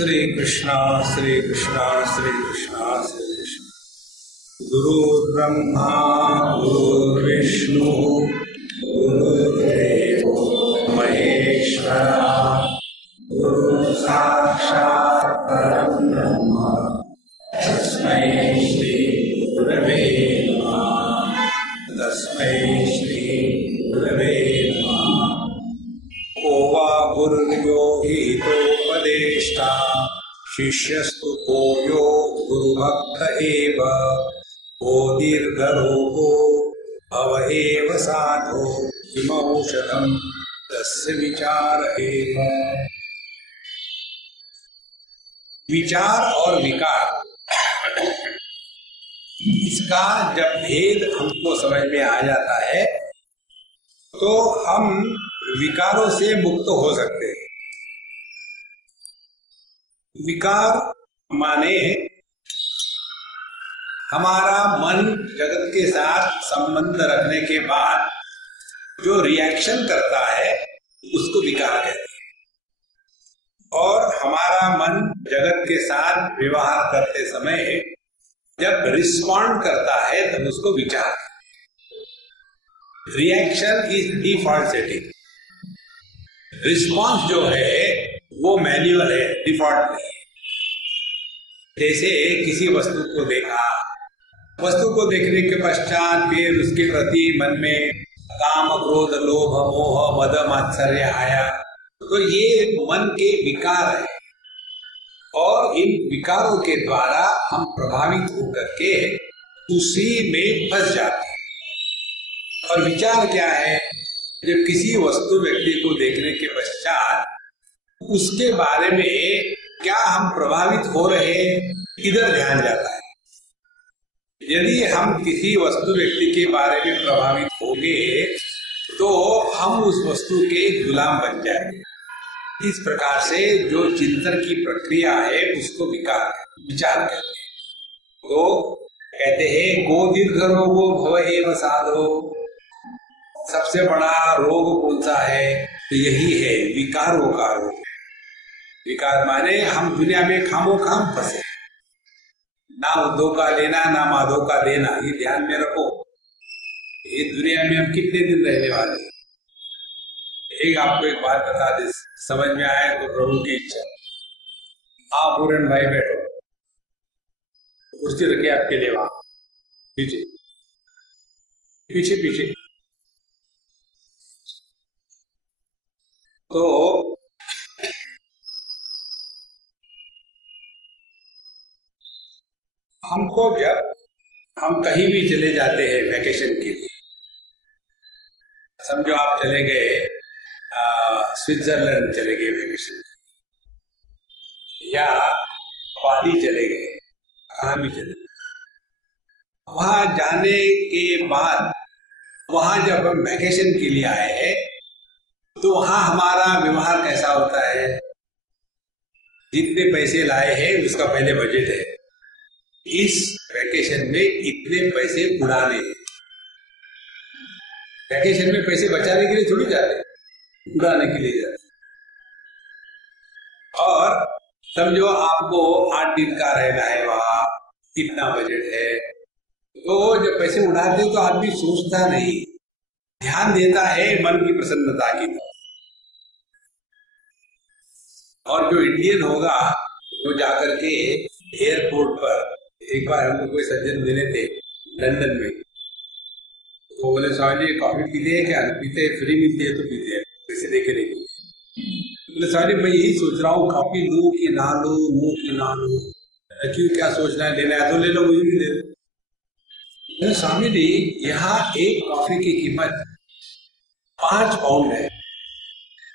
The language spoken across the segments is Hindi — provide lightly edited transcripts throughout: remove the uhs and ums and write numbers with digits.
श्री कृष्णा श्री कृष्णा श्री कृष्णा श्री कृष्ण। गुरुर्ब्रह्मा गुरुर्विष्णु गुरुर्देवो महेश्वरा गुरु साक्षात् परं ब्रह्म तस्मै श्री गुरवे नमः। तस्मै श्री गुरवे नमः। को वा गुरुर्योगीतोपदेष्टा शिष्यस्तु को यो गुरुभक्त एव। को दीर्घरोगो भव एव साधो किमौषधं तस्य विचार एव। विचार और विकार, इसका जब भेद हमको समझ में आ जाता है तो हम विकारों से मुक्त हो सकते हैं। विकार माने हमारा मन जगत के साथ संबंध रखने के बाद जो रिएक्शन करता है उसको विकार कहते हैं, और हमारा मन जगत के साथ व्यवहार करते समय जब रिस्पॉन्ड करता है तब उसको विचार। Reaction is default setting, response जो है वो मैन्युअल है, डिफॉल्ट नहीं है। जैसे किसी वस्तु को देखा, वस्तु को देखने के पश्चात फिर उसके प्रति मन में काम क्रोध लोभ मोह मद मात्सर्य आया, तो ये मन के विकार है, और इन विकारों के द्वारा हम प्रभावित होकर के उसी में फंस जाते हैं। और विचार क्या है? जब किसी वस्तु व्यक्ति को देखने के पश्चात उसके बारे में क्या हम प्रभावित हो रहे हैं, इधर ध्यान जाता है। यदि हम किसी वस्तु व्यक्ति के बारे में प्रभावित होंगे तो हम उस वस्तु के गुलाम बन जाएंगे। इस प्रकार से जो चिंतन की प्रक्रिया है उसको विचार कहते हैं। तो कहते हैं गो दीर्घ रोगो भव एव साधो। सबसे बड़ा रोग कौन सा है? तो यही है, विकारों का रोग। विकार माने हम दुनिया में खामो खाम फंसे, ना उद्धव का लेना ना माधव का देना, ये ध्यान में रखो। ये दुनिया में हम कितने दिन रहने वाले हैं? एक आपको एक बात बता दे, समझ में आए तो प्रभु की इच्छा। आप पूरन भाई बैठो, कुर्सी रखिए आपके लिए वहां पीछे पीछे पीछे। तो हमको जब हम कहीं भी चले जाते हैं वैकेशन के लिए, समझो आप चले गए स्विट्जरलैंड चले गए वैकेशन, या बाली चले गए, कहाँ भी चले गए, वहां जाने के बाद वहां जब हम वैकेशन के लिए आए हैं तो वहां हमारा व्यवहार कैसा होता है? जितने पैसे लाए हैं उसका पहले बजट है, इस वैकेशन में इतने पैसे उड़ाने हैं। वैकेशन में पैसे बचाने के लिए थोड़ी जाते, उड़ाने के लिए जाते। और समझो आपको 8 दिन का रहना है, वहां इतना बजट है, तो जब पैसे उड़ाते तो आदमी सोचता नहीं, ध्यान देता है मन की प्रसन्नता की तरफ। और जो इंडियन होगा वो जाकर के एयरपोर्ट पर, एक बार हमको कोई सज्जन मिले थे लंदन में, तो बोले साहब जी कॉफी पीते हैं क्या? पीते हैं, फ्री मिलती है तो पीते हैं, पैसे देके नहीं। बोले साहब जी मैं यही सोच रहा हूँ कॉफी लूं कि ना लूं, लूं कि ना लूं। क्यों, क्या सोचना है? लेना है तो ले लो, मुझे भी दे दो। स्वामी जी यहाँ एक कॉफी की कीमत 5 पाउंड है।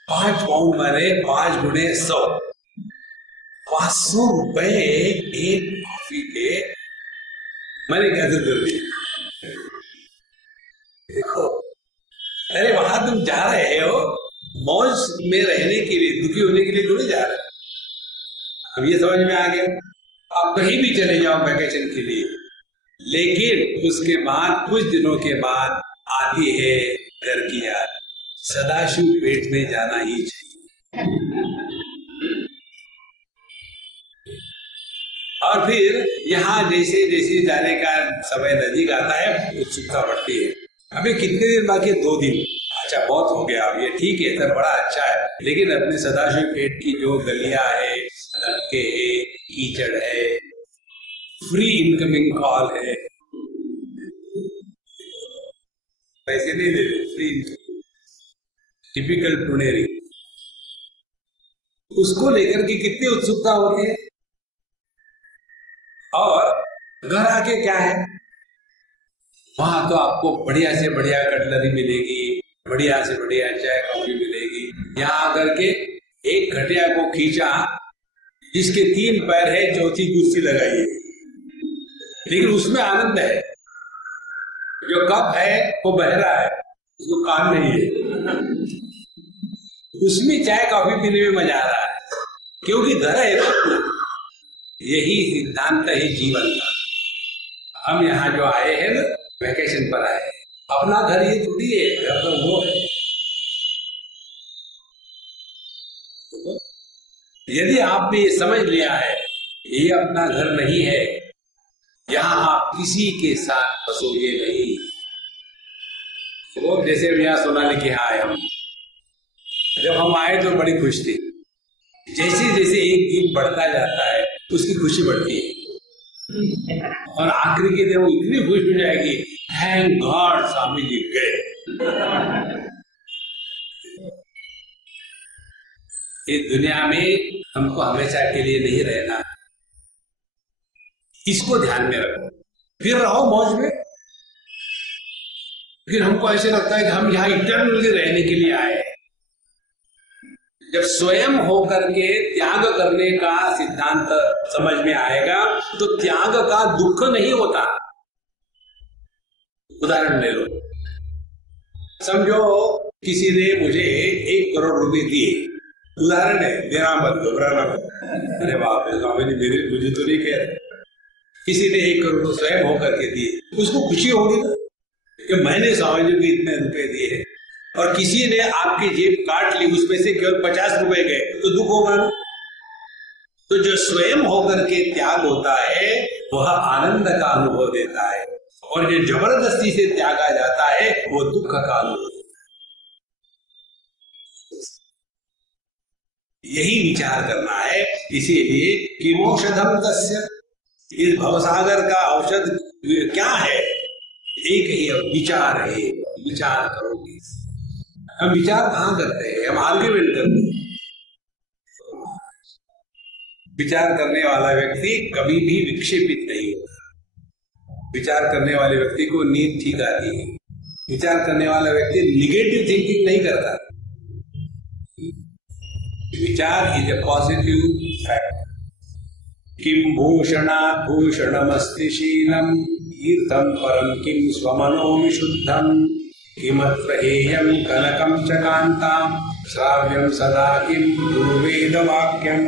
5 पाउंड माने 5 गुणे 100, 500 रुपए एक कॉफी के। मैंने कैसे दे दी? देखो, अरे वहां तुम जा रहे हो मौज में रहने के लिए, दुखी होने के लिए थोड़ी जा रहे हो। अब ये समझ में आ गया। आप कहीं भी चले जाओ वैकेशन के लिए, लेकिन उसके बाद कुछ दिनों के बाद आती है घर की याद। सदाशिव पेट में जाना ही चाहिए। और फिर यहाँ जैसे जैसे जाने का समय नजदीक आता है उत्सुकता बढ़ती है। अभी कितने दिन बाकी है? 2 दिन। अच्छा, बहुत हो गया, अब ये ठीक है, तो बड़ा अच्छा है। लेकिन अपने सदाशिव पेट की जो गलियां है, लड़के है, कीचड़ है, फ्री इनकमिंग कॉल है, पैसे नहीं दे रहे, फ्री इनकमिंग, टिपिकल पुणेरी, उसको लेकर के कितनी उत्सुकता होती है। और घर आके क्या है, वहां तो आपको बढ़िया से बढ़िया कटलरी मिलेगी, बढ़िया से बढ़िया चाय कॉफी मिलेगी। यहाँ आकर के एक घटिया को खींचा जिसके 3 पैर है, चौथी कुर्सी लगाई है, लेकिन उसमें आनंद है। जो कप है वो बहरा है, उसको कान नहीं है, उसमें चाय कॉफी पीने में मजा आ रहा है, क्योंकि घर है तो। यही सिद्धांत है जीवन का। हम यहाँ जो आए हैं ना, वैकेशन पर आए, अपना घर ये थोड़ी है, घर तो वो है। यदि आपने ये समझ लिया है ये अपना घर नहीं है, यहाँ आप किसी के साथ फंसोगे नहीं। वो जैसे यहाँ सोनाली के यहाँ आए हम, जब हम आए तो बड़ी खुश थी। जैसे जैसे एक दिन बढ़ता जाता है उसकी खुशी बढ़ती है, और आखिरी के दिन वो इतनी खुश हो जाएगी, थैंक गॉड स्वामी जी गए। इस दुनिया में हमको हमेशा के लिए नहीं रहना, इसको ध्यान में रखो, फिर रहो मौज में। फिर हमको ऐसे लगता है कि हम यहाँ इटर्नली रहने के लिए आए। जब स्वयं होकर के त्याग करने का सिद्धांत समझ में आएगा तो त्याग का दुख नहीं होता। उदाहरण ले लो, समझो किसी ने मुझे 1 करोड़ रुपए दिए, उदाहरण है, देना मत, घबराना मत। अरे बाप रे स्वामी जी, मेरे मुझे तो नहीं कह रहे। किसी ने 1 करोड़ स्वयं होकर के दिए, उसको खुशी होगी ना कि मैंने स्वामी जी को इतने रुपए दिए। और किसी ने आपकी जेब काट ली, उसमें से केवल 50 रुपए गए, तो दुख होगा ना। तो जो स्वयं होकर के त्याग होता है वह आनंद का अनुभव देता है, और जो जबरदस्ती से त्यागा जाता है वो दुख का अनुभव देता है। यही विचार करना है। इसीलिए कि मोक्षधम तस्य, इस भवसागर का औषध क्या है? एक ही विचार है। विचार करोगे, हम विचार कहां करते हैं? हम आर्ग्यूमेंट करते हैं। विचार करने वाला व्यक्ति कभी भी विक्षेपित नहीं होता। विचार करने वाले व्यक्ति को नींद ठीक आती है। विचार करने वाला व्यक्ति निगेटिव थिंकिंग नहीं करता। विचार इज ए पॉजिटिव फैक्ट। किम भूषणात् भूषणमस्ति शीलम, तीर्थम परम किम स्वमनो विशुद्धम, किमत्र हेयं कनकं च कान्तां, श्राव्यं सदा किम गुरुवेद वाक्यम।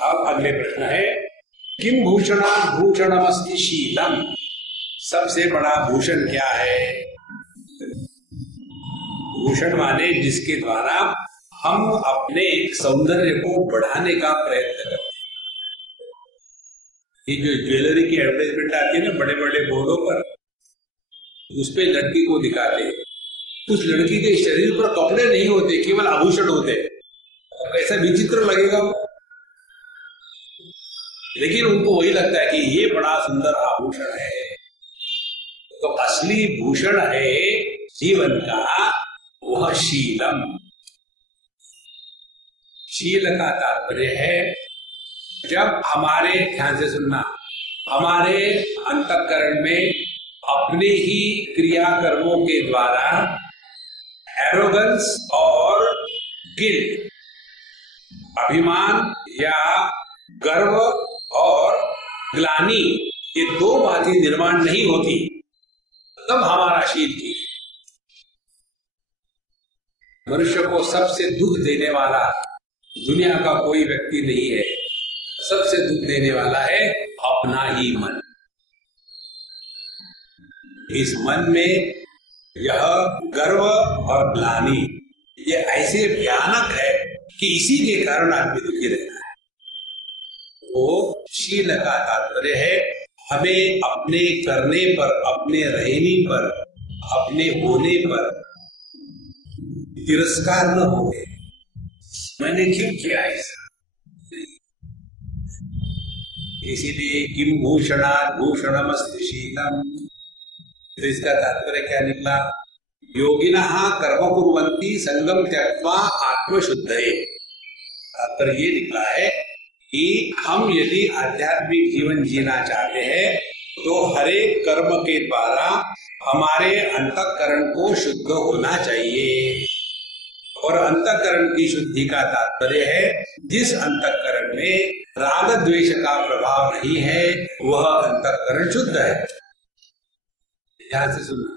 अब अगले प्रश्न है, किम भूषणात् भूषणमस्ति शीलम, सबसे बड़ा भूषण क्या है? भूषण माने जिसके द्वारा हम अपने सौंदर्य को बढ़ाने का प्रयत्न करते हैं। ये जो ज्वेलरी की एडवर्टाइजमेंट आती है ना बड़े बड़े बोर्डों पर, उस पे लड़की को दिखाते हैं, उस लड़की के शरीर पर कपड़े नहीं होते, केवल आभूषण होते। ऐसा विचित्र लगेगा वो, लेकिन उनको वही लगता है कि ये बड़ा सुंदर आभूषण है। तो असली भूषण है जीवन का वह शीलम। शील का तात्पर्य है, जब हमारे, ध्यान से सुनना, हमारे अंतःकरण में अपने ही क्रिया कर्मों के द्वारा एरोगेंस और गिल्ट, अभिमान या गर्व और ग्लानि, ये 2 बातें निर्माण नहीं होती, तब हमारा शील ठीक है। मनुष्य को सबसे दुख देने वाला दुनिया का कोई व्यक्ति नहीं है। सबसे दुख देने वाला है अपना ही मन। इस मन में यह गर्व और ग्लानि, ये ऐसे भयानक है कि इसी के कारण आदमी दुखी रहता है। तो शील का तात्पर्य है हमें अपने करने पर, अपने रहने पर, अपने होने पर तिरस्कार न हो। मैंने क्यों किया ऐसा? इसीलिए किम भूषणात् भूषणमस्ति शीलम। तो इसका तात्पर्य क्या निकला? योगिनः कर्म कुर्वन्ति संगम त्यक्त्वा आत्मशुद्धये। तात्पर्य ये निकला है कि हम यदि आध्यात्मिक जीवन जीना चाहते हैं तो हर एक कर्म के द्वारा हमारे अंतःकरण को शुद्ध होना चाहिए। और अंतःकरण की शुद्धि का तात्पर्य है जिस अंतःकरण में राग द्वेष का प्रभाव नहीं है वह अंतःकरण शुद्ध है। ध्यान से सुनना,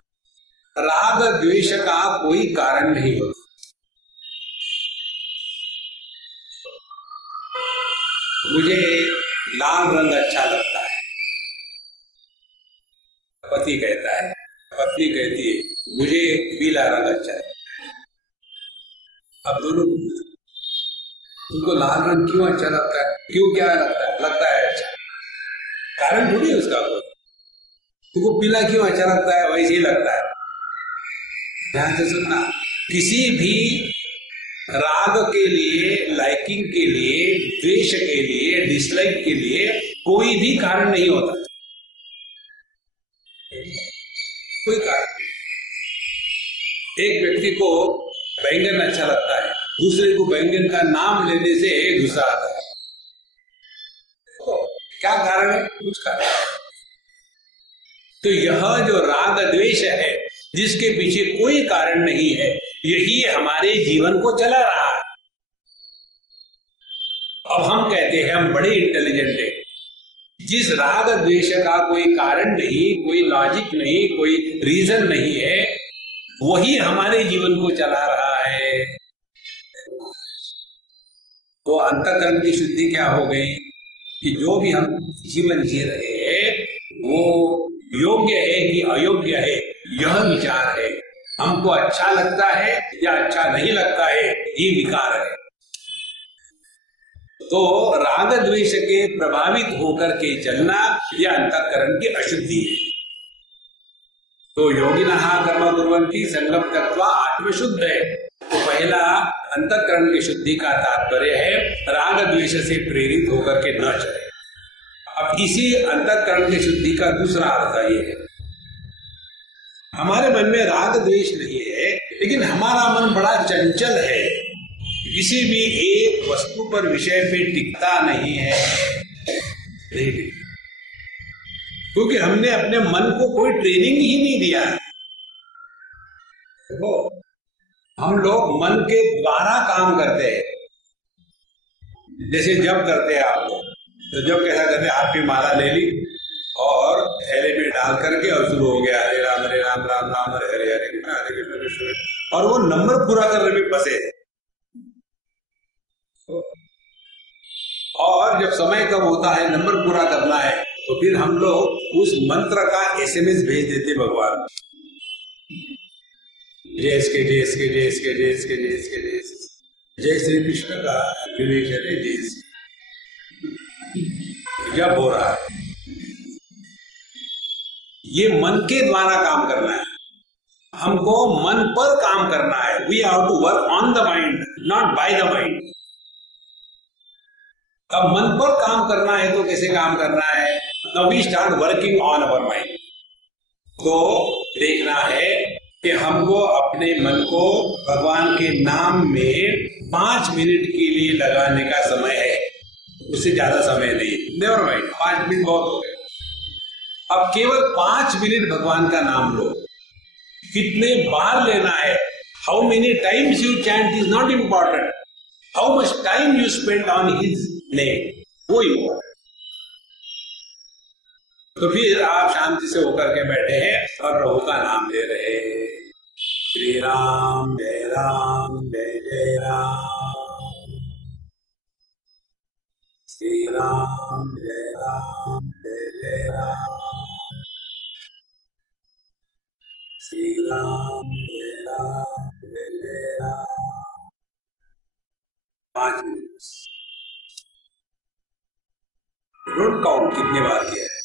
राग द्वेष का कोई कारण नहीं होता। मुझे लाल रंग अच्छा लगता है, पति कहता है, पत्नी कहती है मुझे पीला रंग अच्छा है। अब दोनों, तुमको लाल रंग क्यों अच्छा लगता है? क्यों, क्या लगता है? लगता है अच्छा, कारण थोड़ी है उसका कोई। तुमको पीला क्यों अच्छा लगता है? वैसे ही लगता है। ध्यान से सुनना, किसी भी राग के लिए, लाइकिंग के लिए, द्वेष के लिए, डिसलाइक के लिए कोई भी कारण नहीं होता, कोई कारण नहीं। एक व्यक्ति को बैंगन अच्छा लगता है, दूसरे को बैंगन का नाम लेने से गुस्सा आता है। तो क्या कारण है? कुछ कारण। तो यह जो राग द्वेष है जिसके पीछे कोई कारण नहीं है, यही हमारे जीवन को चला रहा है। अब हम कहते हैं हम बड़े इंटेलिजेंट हैं, जिस राग द्वेष का कोई कारण नहीं, कोई लॉजिक नहीं, कोई रीजन नहीं है, वही हमारे जीवन को चला रहा है। तो अंतःकरण की शुद्धि क्या हो गई कि जो भी हम जीवन जी रहे हैं वो योग्य है कि अयोग्य है, यह विचार है। हमको अच्छा लगता है या अच्छा नहीं लगता है, ये विकार है। तो राग द्वेष के प्रभावित होकर के चलना यह अंतःकरण की अशुद्धि है। तो योगिनः कर्म कुर्वन्ति संगम त्यक्त्वा आत्मशुद्ध है। तो पहला अंतःकरण की शुद्धि का तात्पर्य है राग द्वेष से प्रेरित होकर के न चले। अब इसी अंतःकरण की शुद्धि का दूसरा अर्थ ये है, हमारे मन में राग द्वेष नहीं है लेकिन हमारा मन बड़ा चंचल है, किसी भी एक वस्तु पर विषय पे टिकता नहीं है। नहीं, क्योंकि हमने अपने मन को कोई ट्रेनिंग ही नहीं दिया। देखो, हम लोग मन के द्वारा काम करते हैं। जैसे जप करते हैं आप लोग, तो जब कैसा करते हैं, हाथ की माला ले ली और थैले में डाल करके और शुरू हो गया हरे राम राम राम हरे हरे, हरे कृष्ण कृष्ण, और वो नंबर पूरा करने में फंसे। और जब समय कम होता है, नंबर पूरा करना है, तो फिर हम लोग उस मंत्र का एसएमएस भेज देते भगवान, जय के जय के जय के जय के जय के जय, जय श्री कृष्ण का विवेक है जय। जब हो रहा है ये मन के द्वारा काम करना है, हमको मन पर काम करना है। We have to work on the mind, not by the mind. अब मन पर काम करना है तो कैसे काम करना है? Now we start working on our mind. तो देखना है कि हमको अपने मन को भगवान के नाम में 5 मिनट के लिए लगाने का समय है, उससे ज्यादा समय नहीं। नेवर माइंड, 5 मिनट बहुत हो गए। अब केवल 5 मिनट भगवान का नाम लो। कितने बार लेना है, how many times you chant is not important, how much time you spend on his name, वो इंपॉर्टेंट। तो फिर आप शांति से होकर के बैठे हैं और प्रभु का नाम ले रहे हैं, श्री राम जय जय राम, श्री राम जय जय राम, श्री राम जय जय राम। 5 मिनट। डोंट काउंट कितने बार किया है।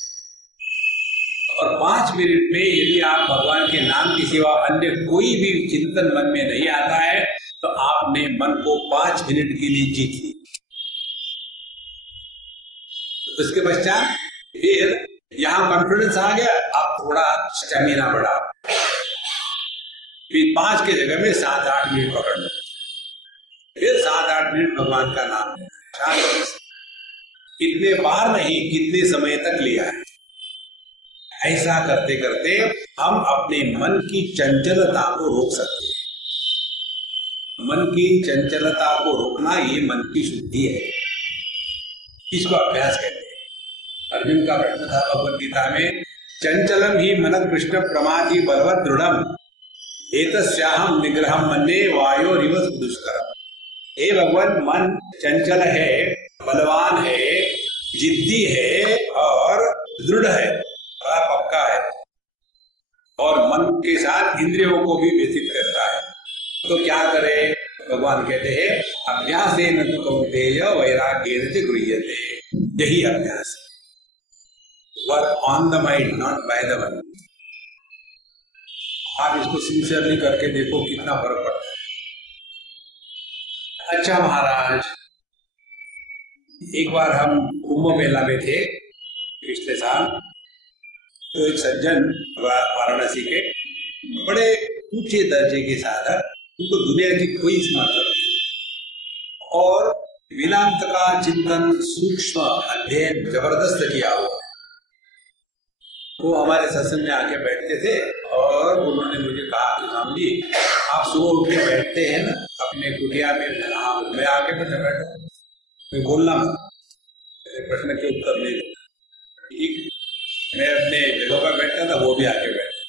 और 5 मिनट में यदि आप भगवान के नाम के सिवा अन्य कोई भी चिंतन मन में नहीं आता है तो आपने मन को 5 मिनट के लिए जीत ली। उसके पश्चात फिर यहां कॉन्फिडेंस आ गया, आप थोड़ा स्टेमिना बढ़ा, फिर 5 के जगह में 7-8 मिनट पकड़ लो, फिर 7-8 मिनट भगवान का नाम लेना। कितने बार नहीं, कितने समय तक लिया है। ऐसा करते करते हम अपने मन की चंचलता को रोक सकते हैं। मन की चंचलता को रोकना ये मन की शुद्धि है, इसको अभ्यास कहते हैं। अर्जुन का प्रश्न था भगवद गीता में, चंचलम ही मन कृष्ण प्रमाथि बलवत दृढ़म एतस्याहं निग्रहं मन्ये वायोरिव दुष्करम। हे भगवान, मन चंचल है, बलवान है, जिद्दी है और दृढ़ है, बड़ा पक्का है, और मन के साथ इंद्रियों को भी व्यथित करता है। तो क्या करे? भगवान कहते हैं अभ्यासेन तु कौन्तेय वैराग्येन च गृह्यते। यही अभ्यास है। Work on the mind, not by the mind. आप इसको सिंसियरली करके देखो कितना फर्क पड़ता है। अच्छा महाराज, एक बार हम कुंभ मेला में थे पिछले साल, तो एक सज्जन वाराणसी के बड़े ऊंचे दर्जे के साधक, उनको दुनिया की कोई मतलब नहीं, और वेदांत का चिंतन सूक्ष्म अध्ययन जबरदस्त किया हुआ, वो हमारे सत्संग में आके बैठते थे और उन्होंने मुझे कहा कि स्वामी जी, आप सुबह उठ के बैठते हैं ना अपने कुटिया में, मैं आके बैठा, मैं बोलना मत, प्रश्न के उत्तर नहीं दूंगा। ठीक, मैं अपने जगह पर बैठता था, वो भी आके बैठा।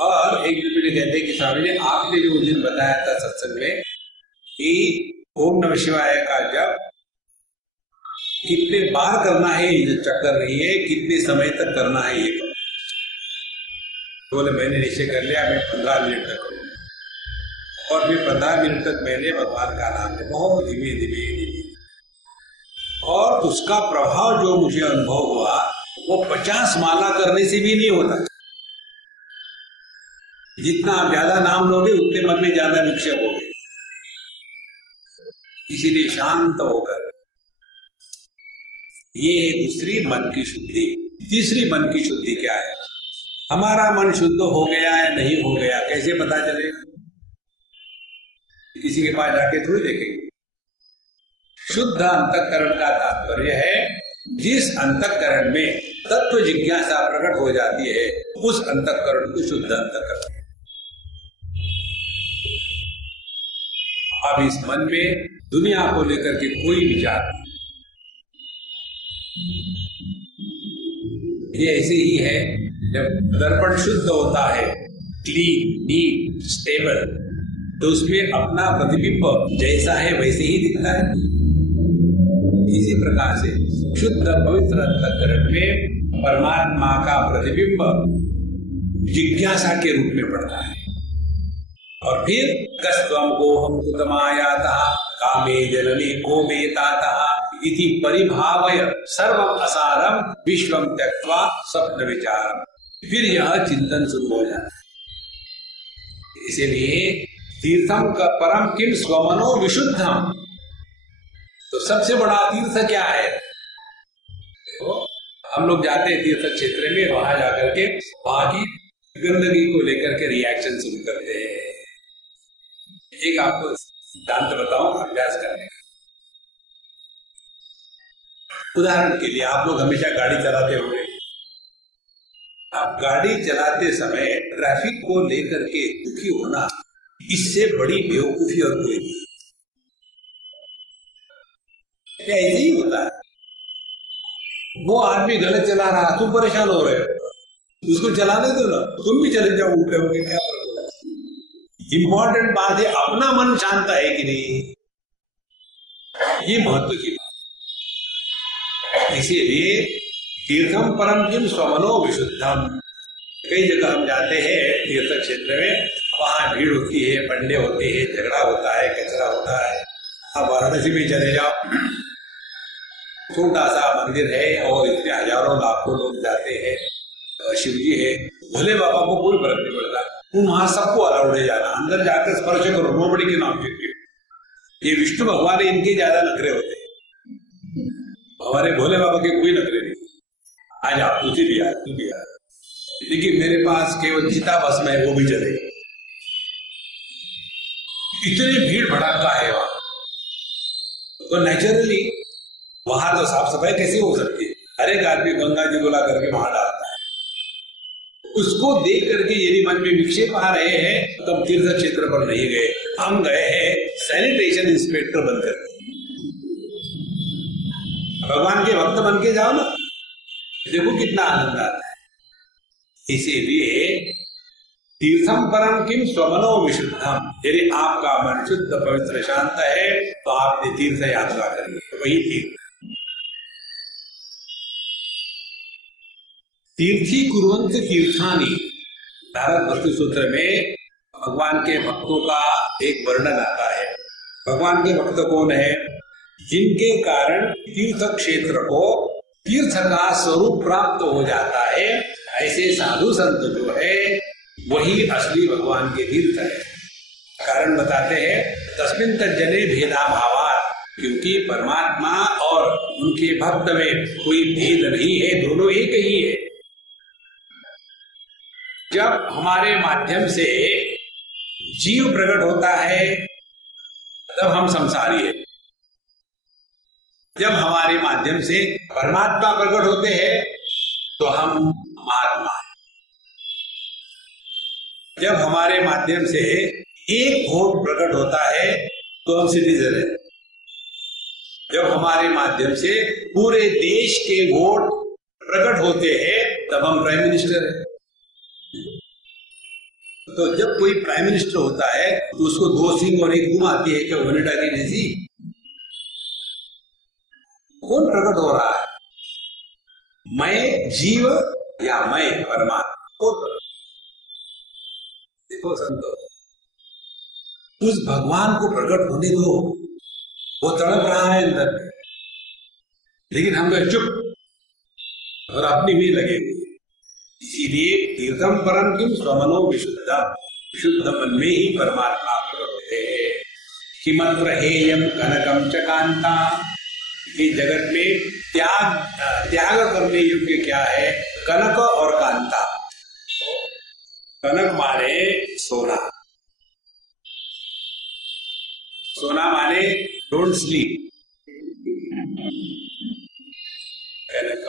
और एक दिन मुझे कहते कि स्वामी जी, आपने जो उस दिन बताया था सत्संग में कि ओम नमः शिवाय का जप कितने बार करना है ये चक्कर रही है, कितने समय तक करना है ये। बोले मैंने निश्चय कर लिया, मैं 15 मिनट तक करूंगा। और फिर 15 मिनट तक मैंने भगवान का नाम लिया, बहुत धीमे धीमे धीमे, और उसका प्रभाव जो मुझे अनुभव हुआ वो 50 माला करने से भी नहीं होता। जितना आप ज्यादा नाम लोगे उतने मन में ज्यादा निक्षेप होगे। इसीलिए शांत होकर, ये है दूसरी मन की शुद्धि। तीसरी मन की शुद्धि क्या है? हमारा मन शुद्ध हो गया है नहीं हो गया कैसे पता चलेगा? किसी के पास जाके थोड़ी देखेंगे। शुद्ध अंतःकरण का तात्पर्य है जिस अंतःकरण में तत्व जिज्ञासा प्रकट हो जाती है, उस अंतःकरण को शुद्ध अंतःकरण। अब इस मन में दुनिया को लेकर के कोई विचार नहीं। ये ऐसे ही है, जब दर्पण शुद्ध होता है, क्लीन, नीट, स्टेबल, तो उसमें अपना प्रतिबिंब जैसा है वैसे ही दिखता है। इसी प्रकार से शुद्ध पवित्र अंतःकरण में परमात्मा का प्रतिबिंब जिज्ञासा के रूप में पड़ता है। और फिर कस्त्वं गोहं कुतमायातः कामे जननी गोमेतातः इति परिभावय सर्वं असारम विश्वं त्यक्त्वा स्वप्न विचारम। फिर यह चिंतन शुरू हो जाता है। इसीलिए तीर्थम का परम किम स्वमनो विशुद्धम, तो सबसे बड़ा तीर्थ क्या है? तो हम लोग जाते हैं तीर्थ क्षेत्र में, वहां जाकर के वहां की गंदगी को लेकर के रिएक्शन शुरू करते हैं। एक आपको सिद्धांत बताऊं अभ्यास करने का। उदाहरण के लिए आप लोग हमेशा गाड़ी चलाते होंगे। आप गाड़ी चलाते समय ट्रैफिक को लेकर के दुखी होना, इससे बड़ी बेवकूफी और कोई नहीं। ऐसे ही होता है। वो आदमी गलत चला रहा, तुम परेशान हो रहे हो, उसको चलाने दो ना, तुम भी चले जाओ, उल्टे होगे, क्या फर्क होगा? इंपॉर्टेंट बात है अपना मन शांत है कि नहीं, ये महत्व की बात। इसीलिए तीर्थम परम किम स्वमनो विशुद्धम। कई जगह हम जाते हैं तीर्थ क्षेत्र में, वहां भीड़ होती है, पंडे होते हैं, झगड़ा होता है, कचरा होता है। आप वाराणसी में चले जाओ, छोटा सा मंदिर है और इसमें हजारों लाखों लोग जाते हैं, शिव जी है, भोले बाबा को कोई फर्क नहीं पड़ता, वो वहां सबको अलाउड है जाना, अंदर जाकर स्पर्श करो, नोबडी के नाम से। ये विष्णु भगवान है, इनके ज्यादा नखरे होते हैं, हमारे भोले बाबा के कोई नखरे नहीं। आ जा तू भी आ, लेकिन मेरे पास केवल चिता भस्म है, वो भी चले। इतनी भीड़ भड़का है वहां, तो नेचुरली वहां तो साफ सफाई कैसे हो सकती है? हर एक आदमी गंगा जी बुला करके वहां डालता है। उसको देख करके यदि मन में विक्षेप आ रहे हैं तो हम तीर्थ क्षेत्र पर नहीं गए, हम गए हैं सैनिटेशन इंस्पेक्टर बनकर। भगवान के भक्त बन के जाओ ना, देखो कितना आनंद आता है। इसीलिए तीर्थम परम किम स्वमनो विशुद्धम, यदि आपका मन शुद्ध पवित्र शांत है तो आपने तीर्थ यात्रा करी, वही तीर्थ। तीर्थी कुर्वन्त तीर्थानि, नारद भक्ति सूत्र में भगवान के भक्तों का एक वर्णन आता है। भगवान के भक्त कौन है? जिनके कारण तीर्थ क्षेत्र को तीर्थ का स्वरूप प्राप्त हो जाता है, ऐसे साधु संत जो है वही असली भगवान के तीर्थ है। कारण बताते हैं, तस्मिन् तज्जने भेदा भावात्, क्योंकि परमात्मा और उनके भक्त में कोई भेद नहीं है, दोनों एक ही है। जब हमारे माध्यम से जीव प्रकट होता है तब हम संसारी है, जब हमारे माध्यम से परमात्मा प्रकट होते हैं तो हम महात्मा हैं। जब हमारे माध्यम से एक वोट प्रकट होता है तो हम सिटीजन हैं। जब हमारे माध्यम से पूरे देश के वोट प्रकट होते हैं तब हम प्राइम मिनिस्टर हैं। तो जब कोई प्राइम मिनिस्टर होता है तो उसको दो सिंह और एक दुम आती है, क्या वनीडा की जैसी? कौन प्रकट हो रहा है, मैं जीव या मैं परमात्मा? देखो संतो, उस भगवान को प्रकट होने दो, वो तड़प रहा है अंदर में, लेकिन हम तो चुप और अपनी भी लगे हुए। इसीलिए तीर्थम परम किम स्वमनो विशुद्धम, विशुद्ध मन में ही परमात्मा प्रकट होते हैं। किमत्र हेयम कनकम च कांता, इस जगत में त्याग करने योग्य क्या है? कनक और कांता। कनक माने सोना, सोना माने डोंट स्लीप, कनक।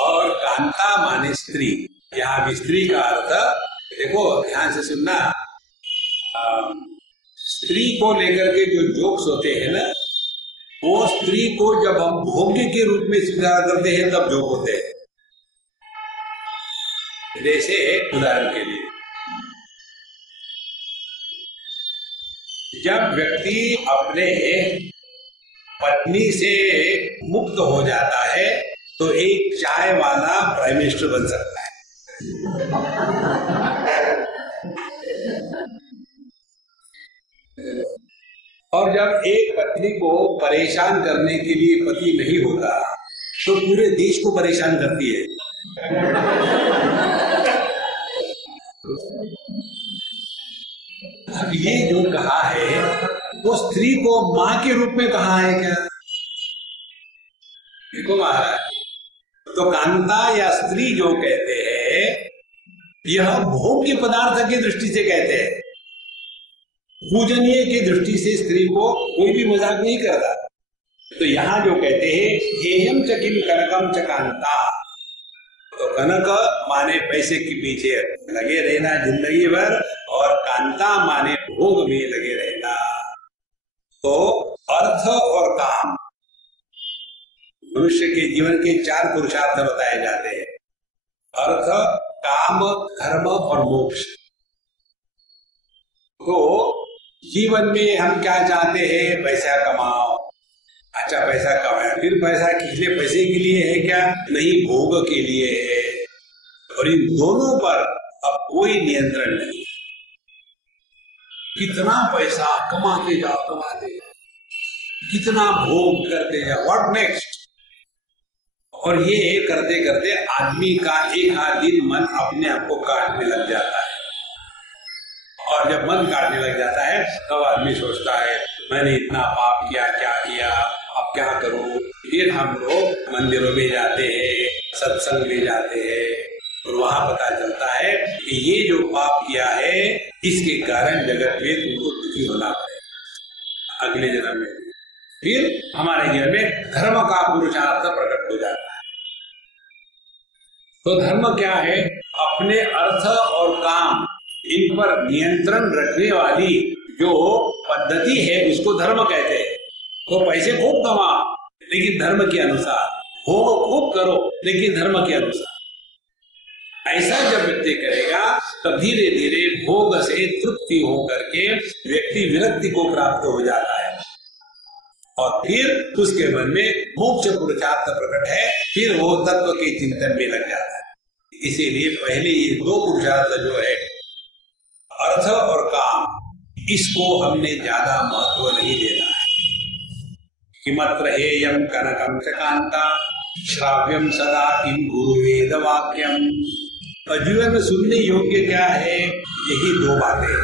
और कांता माने स्त्री। यहाँ भी स्त्री का अर्थ देखो, ध्यान से सुनना। स्त्री को लेकर के जो जोक्स होते हैं ना, वो स्त्री को जब हम भोग्य के रूप में स्वीकार करते हैं तब जोक होते हैं। जैसे उदाहरण के लिए, जब व्यक्ति अपने पत्नी से मुक्त हो जाता है तो एक चाय वाला प्राइम मिनिस्टर बन सकता है। और जब एक पत्नी को परेशान करने के लिए पति नहीं होता तो पूरे देश को परेशान करती है। अब ये जो कहा है वो स्त्री को मां के रूप में कहा है क्या? देखो महाराज, तो कांता या स्त्री जो कहते हैं यह भोग्य पदार्थ की दृष्टि से कहते हैं, पूजनीय की दृष्टि से स्त्री को कोई भी मजाक नहीं करता। तो यहां जो कहते हैं हेयम च किम कनकम च कांता, तो कनक माने पैसे के पीछे लगे रहना जिंदगी भर, और कांता माने भोग में लगे रहना। तो अर्थ और काम, मनुष्य के जीवन के 4 पुरुषार्थ बताए जाते हैं: अर्थ, काम, धर्म और मोक्ष। तो जीवन में हम क्या चाहते हैं? पैसा कमाओ। अच्छा, पैसा कमाया, फिर पैसा किसलिए? पैसे के लिए है क्या? नहीं, भोग के लिए है। और इन दोनों पर अब कोई नियंत्रण नहीं। कितना पैसा कमाते जाओ, कमाते जाओ, कितना भोग करते जाओ, व्हाट नेक्स्ट? और ये करते करते आदमी का एक आध दिन मन अपने आप को काटने लग जाता है। और जब मन काटने लग जाता है तब आदमी सोचता है मैंने इतना पाप किया, क्या किया, अब क्या करूं। फिर हम लोग मंदिरों में जाते हैं, सत्संग में जाते हैं और वहां पता चलता है कि ये जो पाप किया है इसके कारण जगत में तुमको दुखी होना पड़ेगा अगले जन्म में। फिर हमारे जीवन में धर्म का पुरुषार्थ प्रकट हो जाता है। तो धर्म क्या है? अपने अर्थ और काम इन पर नियंत्रण रखने वाली जो पद्धति है उसको धर्म कहते हैं। तो पैसे खूब कमा लेकिन धर्म के अनुसार, भोग खूब करो लेकिन धर्म के अनुसार। ऐसा जब व्यक्ति करेगा तब धीरे धीरे भोग से तृप्ति होकर के व्यक्ति विरक्ति को प्राप्त हो जाता है और फिर उसके मन में मोक्ष पुरुषार्थ प्रकट है। फिर वो तत्व के चिंतन में लग जाता है। इसीलिए पहले ये दो पुरुषार्थ जो है अर्थ और काम, इसको हमने ज्यादा महत्व नहीं देना है। किमत्र हेयं कनकं च कांता श्राव्यं सदा किं गुरु वेद वाक्यम। जीवन में सुनने योग्य क्या है? यही दो बातें।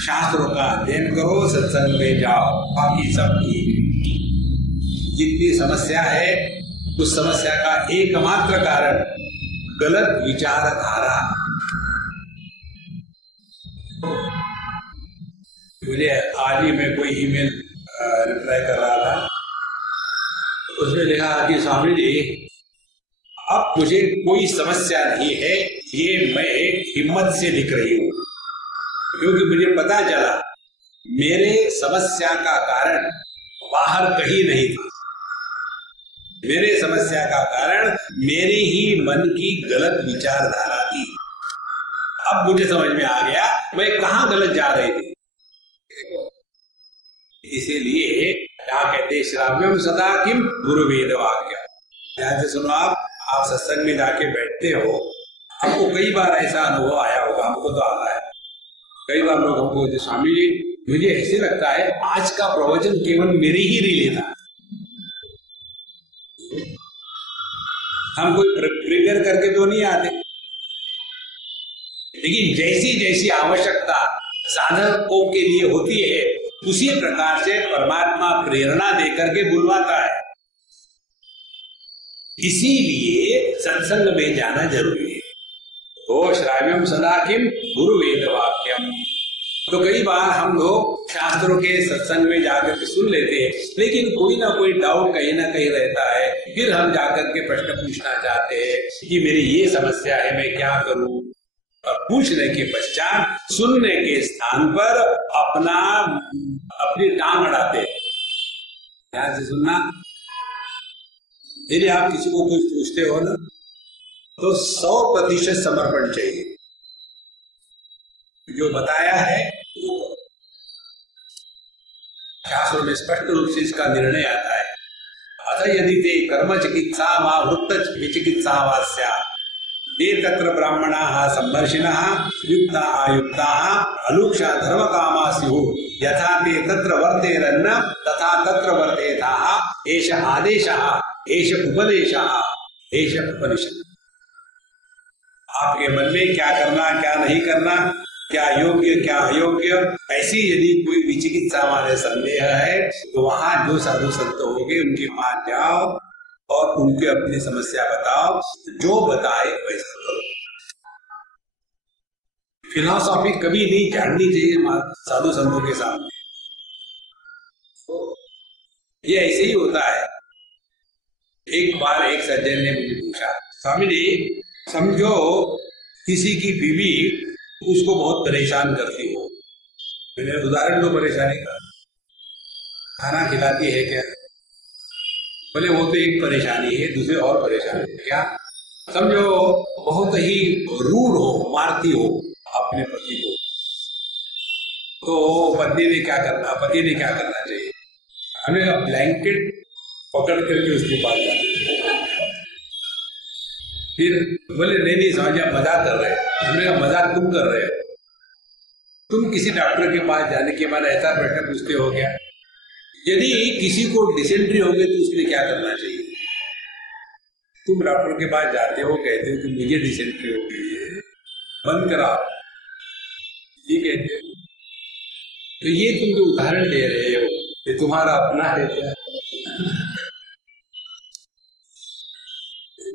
शास्त्रों का अध्ययन करो, सत्संग में जाओ, बाकी सब जितनी समस्या है उस समस्या का एकमात्र कारण गलत विचारधारा। मुझे आज ही में कोई ईमेल रिप्लाई कर रहा था, उसमें लिखा कि स्वामी जी अब मुझे कोई समस्या नहीं है, ये मैं हिम्मत से लिख रही हूँ क्योंकि मुझे पता चला मेरे समस्या का कारण बाहर कहीं नहीं था। मेरे समस्या का कारण मेरे ही मन की गलत विचारधारा थी। अब मुझे समझ में आ गया मैं कहाँ गलत जा रही थी। इसीलिए क्या कहते श्राव्यम सदा किम गुरु वेद वाक्य। ध्यान से सुनो, आप सत्संग में जाके बैठते हो, आपको कई बार ऐसा अनुभव आया होगा, हमको तो आता है। कई बार लोग हमको स्वामी जी मुझे ऐसे लगता है आज का प्रवचन केवल मेरे ही लिए था। हम कोई प्रिपेयर करके तो नहीं आते, लेकिन जैसी जैसी आवश्यकता साधकों के लिए होती है उसी प्रकार से परमात्मा प्रेरणा देकर के बुलवाता है। इसीलिए सत्संग में जाना जरूरी है। तो श्राव्यम सदा किम गुरु वेद वाक्यम। तो कई बार हम लोग शास्त्रों के सत्संग में जाकर के सुन लेते हैं, लेकिन कोई ना कोई डाउट कहीं ना कहीं रहता है। फिर हम जाकर के प्रश्न पूछना चाहते हैं कि मेरी ये समस्या है, मैं क्या करूं। और पूछने के पश्चात सुनने के स्थान पर अपनी टांग अड़ाते हैं। ध्यान से सुनना, यदि आप किसी को कुछ पूछते हो ना तो 100% समर्पण चाहिए। जो बताया है वो शास्त्रों में स्पष्ट रूप से इसका निर्णय आता है। अतः यदि ते कर्म चिकित्सा वा वृत्त विचिकित्सा वा स्यात् ते तत्र ब्राह्मणाः सम्मर्षिणः युक्ता आयुक्ताः अलूक्षा धर्म कामा स्युः यथा ते तत्र वर्तेरन्न तथा तत्र वर्तेताः एष आदेशः एष उपदेशः एष उपनिषत्। आपके मन में क्या करना क्या नहीं करना, क्या योग्य क्या अयोग्य, ऐसी यदि कोई विचिकित्सा वाले संदेह है तो वहां जो साधु संत होंगे उनके पास जाओ और उनके अपनी समस्या बताओ, जो बताए वैसा करो। फिलॉसफी कभी नहीं जाननी चाहिए साधु संतों के सामने। ये ऐसे ही होता है। एक बार एक सज्जन ने मुझे पूछा, स्वामी जी समझो किसी की बीवी उसको बहुत परेशान करती हो। मैंने उदाहरण दो परेशानी का। खाना खिलाती है क्या? बोले वो तो एक परेशानी है, दूसरी और परेशानी है। क्या? समझो बहुत ही रूड हो, मारती हो अपने पति को, तो पति ने क्या करना चाहिए? हमें ब्लैंकेट पकड़ करके उसके पास जाना। फिर बोले नहीं समझ आप मजाक कर रहे हैं। हमने कहा मजाक तुम कर रहे हो। तुम किसी डॉक्टर के पास जाने के बाद ऐसा प्रश्न पूछते हो क्या? यदि किसी को डिसेंट्री हो गई तो उसके लिए क्या करना चाहिए? तुम डॉक्टर के पास जाते हो, कहते हो कि मुझे डिसेंट्री हो गई है, बंद कराओ, ये कहते हो। तो ये तुम जो उदाहरण दे रहे हो ये तुम्हारा अपना है क्या?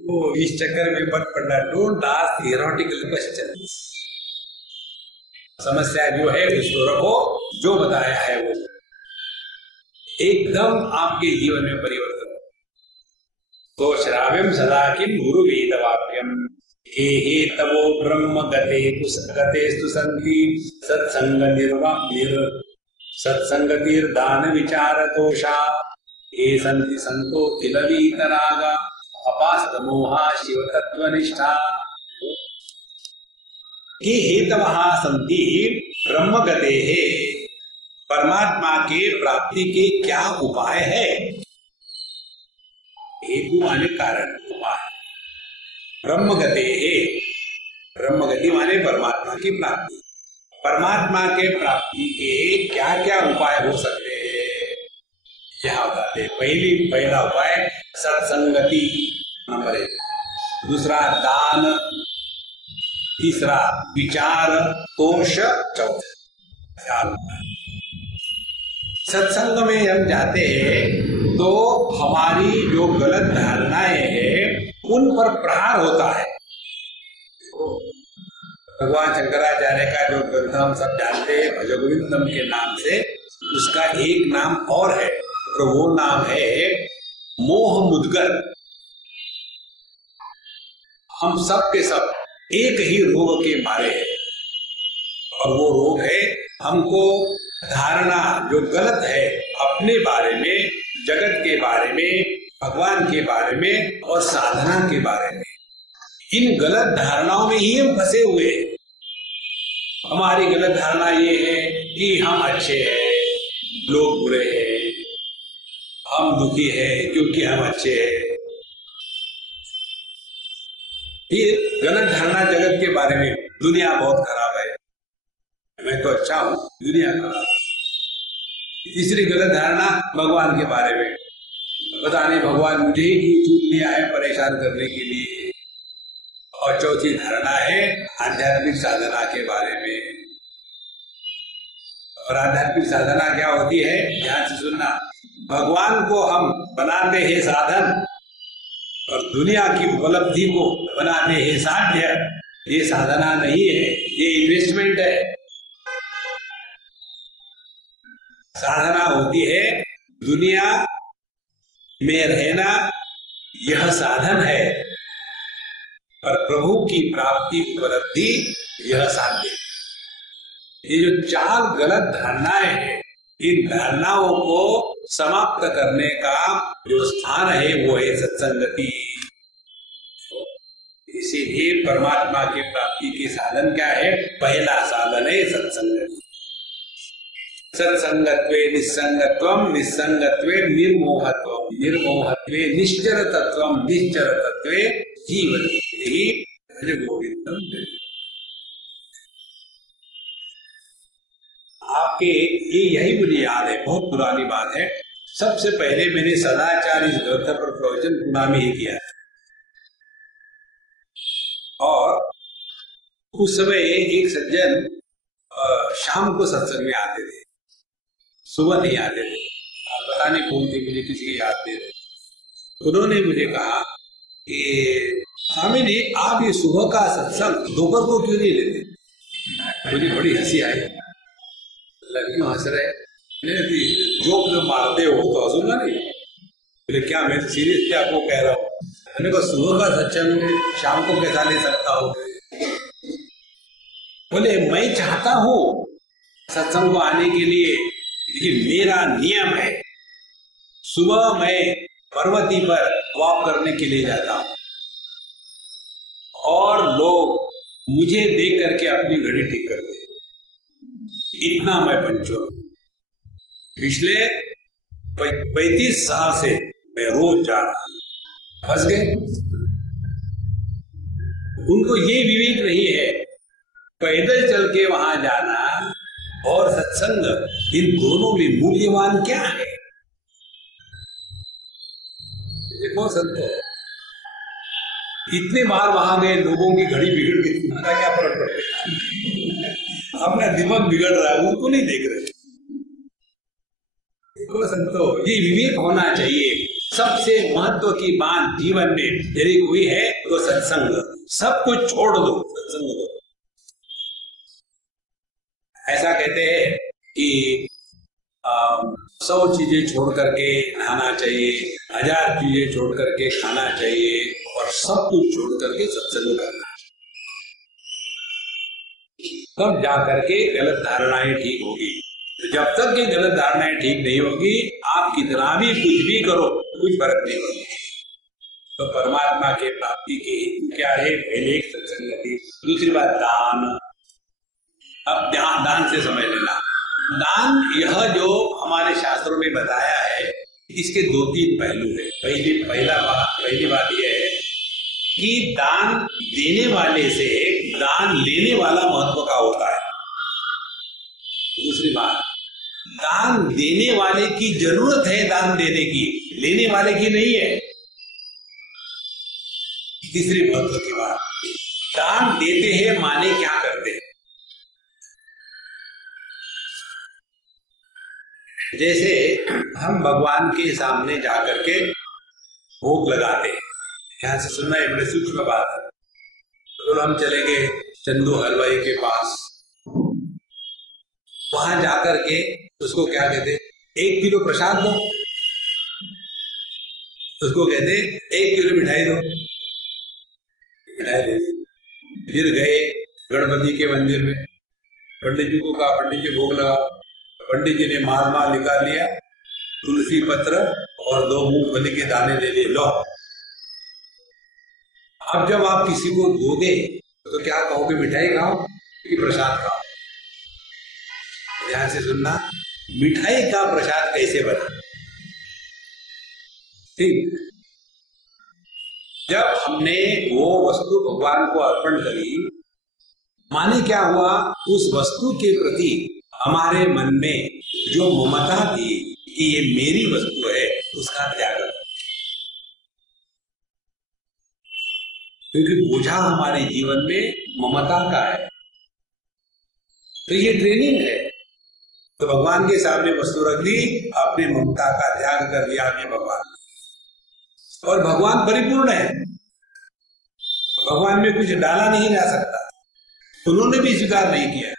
वो इस चक्कर में मत पड़ना। Don't ask theoretical questions. समस्या जो है उसको रखो, जो बताया है वो एकदम आपके जीवन में परिवर्तन। तो श्राव्यम सदा किम गुरु वेदवाक्यम हे तवो ब्रह्म गतेस्तु संति सत्संगतिर्दान विचारतोषा ये संति संतो किल वीतरागा अपास्त मोहा शिव तत्वनिष्ठा। हे हेतवः सन्ति ब्रह्म गतेः, परमात्मा के प्राप्ति के क्या उपाय है? हेतु माने कारण, उपाय। ब्रह्म गतेः, ब्रह्म गति माने परमात्मा की प्राप्ति। परमात्मा के प्राप्ति के क्या क्या उपाय हो सकते हैं यह बताते। पहला उपाय सत्संगति, नंबर 1। दूसरा दान, तीसरा विचार, तोष, चौथा। सत्संग में हम जाते हैं तो हमारी जो गलत धारणाएं हैं उन पर प्रहार होता है। भगवान शंकराचार्य का जो ग्रंथ हम सब जानते हैं भजगोविंदम के नाम से, उसका एक नाम और है और वो नाम है मोह मुद्गर। हम सब के सब एक ही रोग के मारे हैं और वो रोग है हमको धारणा जो गलत है अपने बारे में, जगत के बारे में, भगवान के बारे में और साधना के बारे में। इन गलत धारणाओं में ही हम फंसे हुए हैं। हमारी गलत धारणा ये है कि हम अच्छे हैं, लोग बुरे हैं, हम दुखी हैं क्योंकि हम अच्छे हैं। ये गलत धारणा जगत के बारे में, दुनिया बहुत खराब है, मैं तो अच्छा हूं, दुनिया खराब। तीसरी गलत धारणा भगवान के बारे में, पता नहीं भगवान मुझे ही चुन लिया है परेशान करने के लिए। और चौथी धारणा है आध्यात्मिक साधना के बारे में। और आध्यात्मिक साधना क्या होती है, ध्यान से सुनना। भगवान को हम बनाते हैं साधन और दुनिया की उपलब्धि को बनाते हैं साध्य। ये साधना नहीं है, ये इन्वेस्टमेंट है। साधना होती है दुनिया में रहना, यह साधन है, और प्रभु की प्राप्ति उपलब्धि यह साध्य। ये जो 4 गलत धारणाएं हैं, इन धारणाओं को समाप्त करने का जो स्थान है वो है सत्संगति। इसीलिए परमात्मा की प्राप्ति के साधन क्या है? पहला साधन है सत्संगति। सत्संगत्वे निस्संगत्वम, निस्संगत्वे निर्मोहत्वम, निर्मोहत्वे निश्चरतत्वम, निश्चरतत्वे जीवन। यही गोविंदम। आपके यही मुझे याद है, बहुत पुरानी बात है। सबसे पहले मैंने सदाचार इस ग्रंथ पर प्रवचन पुणे में ही किया और उस समय एक सज्जन शाम को सत्संग में आते थे, सुबह नहीं आते थे। पता नहीं कौन थे, मुझे किसी याद नहीं रहे। उन्होंने मुझे कहा कि स्वामी जी आप ये सुबह का सत्संग दोपहर को क्यों नहीं लेते? मुझे बड़ी हंसी आई। क्यों हंस रहे? जोक जो मारते हो तो हंसूंगा नहीं। बोले क्या, मैं सीरियसली आपको कह रहा हूँ। मैंने कहा सुबह का सत्संग शाम को कैसा ले सकता हूँ? बोले मैं चाहता हूँ सत्संग को आने के लिए, लेकिन मेरा नियम है सुबह मैं पर्वती पर वॉक करने के लिए जाता हूँ और लोग मुझे देख करके अपनी घड़ी ठीक करते हैं। इतना मैं पंचो पिछले 35 साल से मैं रोज जा रहा हूं। फंस गए। उनको ये विवेक नहीं है पैदल चल के वहां जाना और सत्संग, इन दोनों में मूल्यवान क्या है? देखो संतो, इतने बार वहां गए, लोगों की घड़ी बिगड़ गई, तुम्हारा क्या फर्क पड़ेगा? अपना दिमाग बिगड़ रहा है, उनको नहीं देख रहे। तो संतो, ये विवेक होना चाहिए। सबसे महत्व की बात जीवन में यदि कोई है तो सत्संग। सब कुछ छोड़ दो, सत्संग दो। ऐसा कहते हैं कि 100 चीजें छोड़ करके नहाना चाहिए, 1000 चीजें छोड़ करके खाना चाहिए, और सब कुछ छोड़ करके सत्संग करना चाहिए। तब जाकर के गलत धारणाएं ठीक होगी। तो जब तक ये गलत धारणाएं ठीक नहीं होगी, आप कितना भी कुछ भी करो, कुछ फर्क नहीं होगी। तो परमात्मा के प्राप्ति की क्या है? पहले एक सत्संगति, दूसरी बात दान। अब दान से समझ लेना। दान यह जो हमारे शास्त्रों में बताया है, इसके 2-3 पहलू है। पहली बात यह है कि दान देने वाले से दान लेने वाला महत्व का होता है। दूसरी बात, दान देने वाले की जरूरत है दान देने की, लेने वाले की नहीं है। तीसरी महत्व की बात, दान देते हैं माने क्या करते हैं? जैसे हम भगवान के सामने जाकर के भोग लगाते हैं, यहां से सुनना है, बड़े सूक्ष्म बात है। तो हम चले गए चंदू हलवाई के पास, वहां जाकर के उसको क्या कहते? 1 किलो प्रसाद दो, उसको कहते 1 किलो मिठाई दो, मिठाई दे। फिर गए गणपति के मंदिर में, पंडित जी को कहा पंडित जी भोग लगा। पंडित जी ने माल निकाल लिया, तुलसी पत्र और 2 मूंगफली के दाने दे दिए, लो। अब जब आप किसी को दोगे तो क्या कहोगे? मिठाई खाओ कि प्रसाद खाओ? ध्यान से सुनना, मिठाई का प्रसाद कैसे बना? ठीक, जब हमने वो वस्तु भगवान को अर्पण करी, माने क्या हुआ? उस वस्तु के प्रति हमारे मन में जो ममता थी कि ये मेरी वस्तु है, उसका त्याग। क्योंकि बोझा हमारे जीवन में ममता का है। तो ये ट्रेनिंग है। तो भगवान के सामने वस्तु रख दी, अपनी ममता का त्याग कर दिया आपने भगवान। और भगवान परिपूर्ण है, भगवान में कुछ डाला नहीं जा सकता, उन्होंने भी स्वीकार नहीं किया।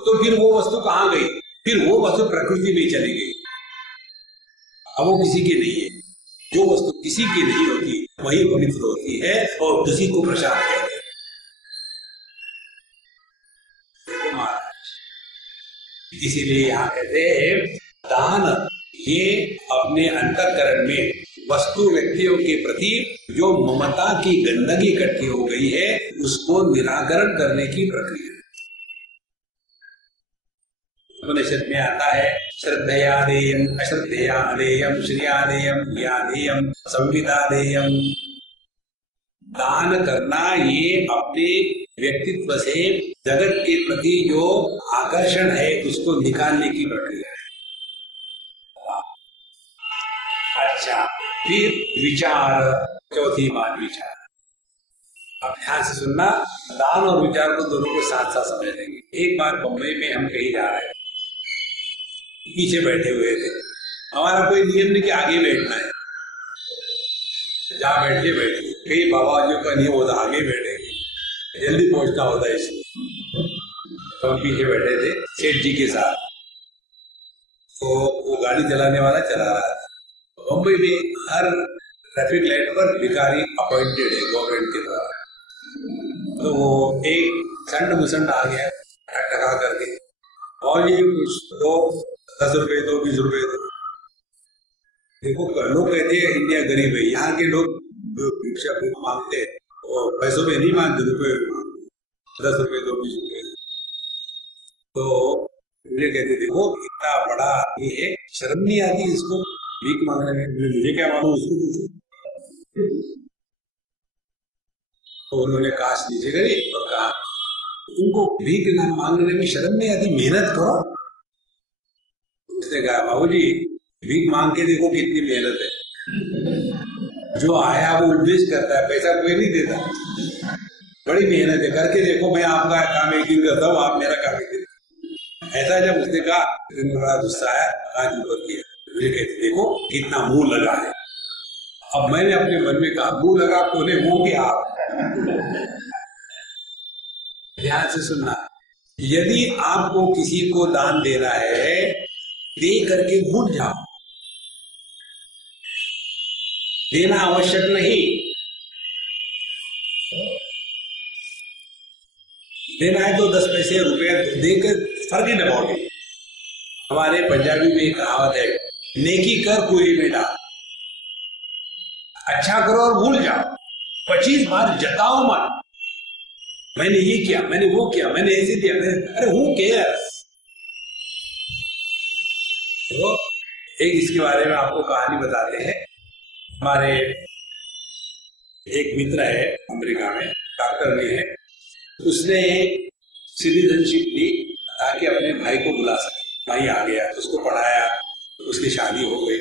तो फिर वो वस्तु कहां गई? फिर वो वस्तु प्रकृति में चली गई। अब वो किसी की नहीं है। जो वस्तु किसी की नहीं होती वही पवित्र होती है और उसी को प्रसाद कहते हैं। इसीलिए यहाँ कहते हैं दान, ये अपने अंतःकरण में वस्तु व्यक्तियों के प्रति जो ममता की गंदगी इकट्ठी हो गई है, उसको निराकरण करने की प्रक्रिया। उपनिषद में आता है श्रद्धया देयम, अश्रद्धया देयम, श्रिया देयम, या देयम, संविदा देयम। दान करना ये अपने व्यक्तित्व से जगत के प्रति जो आकर्षण है उसको निकालने की प्रक्रिया है। अच्छा, फिर विचार, चौथी बात विचार। अब ध्यान से सुनना, दान और विचार को दोनों को साथ साथ समझ लेंगे। एक बार बम्बई में हम कहीं जा रहे हैं, पीछे बैठे हुए थे, हमारा कोई नियम नहीं कि आगे बैठना है, जहाँ बैठिए बैठिए। कई बाबाजियों का नियम होता आगे बैठेंगे, जल्दी पहुंचना होता है इसलिए। तो हम पीछे बैठे थे सेठ जी के साथ, तो वो गाड़ी चलाने वाला चला रहा था। बम्बई में हर ट्रैफिक लाइट पर भिखारी अपॉइंटेड है गवर्नमेंट के द्वारा। तो वो एक संड मुसंड आ गया टका करके, और ये तो 10 रुपए दो, 20 रुपए दो। देखो लोग कहते हैं इंडिया गरीब है, यहाँ के लोग भिक्षा मांगते हैं, और पैसों में नहीं मांगते, रुपए मांगते, 10 रुपए दो, 20 रुपए। तो मुझे कहते देखो इतना बड़ा आदमी है, शर्म नहीं आती इसको भीख मांगने में? मुझे क्या मालूम, उसको पूछो। तो उन्होंने काश नीचे गई और कहा तुमको भीख मांगने में शर्म नहीं आती, मेहनत करो। उसने कहा बाबूजी भीख मांग के देखो कितनी मेहनत है, जो आया वो इन्वेस्ट करता है, पैसा कोई नहीं देता। बड़ी मेहनत है, करके देखो, मैं आपका काम एक दिन करता हूँ, आप मेरा काम एक दिन। ऐसा जब उसने कहा, बड़ा गुस्सा आया, आज ऊपर किया, मुझे कहते देखो कितना मुंह लगा है। अब मैंने अपने मन में कहा मुंह लगा तूने, मुंह किया आप। ध्यान से सुनना, यदि आपको किसी को दान देना है, दे करके भूल जाओ, देना आवश्यक नहीं। देना है तो 10 पैसे रुपए देकर फर्क ही न पड़े। हमारे पंजाबी में एक कहावत है, नेकी कर पूरी बेटा, अच्छा करो और भूल जाओ, 25 बार जताओ मत, मैंने ये किया, मैंने वो किया, मैंने ऐसे किया, अरे हूं केयर्स। तो एक इसके बारे में आपको कहानी बताते हैं। हमारे एक मित्र है अमेरिका में, डॉक्टर भी है, उसने सिटीजनशिप ली ताकि अपने भाई को बुला सके। भाई आ गया, उसको पढ़ाया, उसकी शादी हो गई।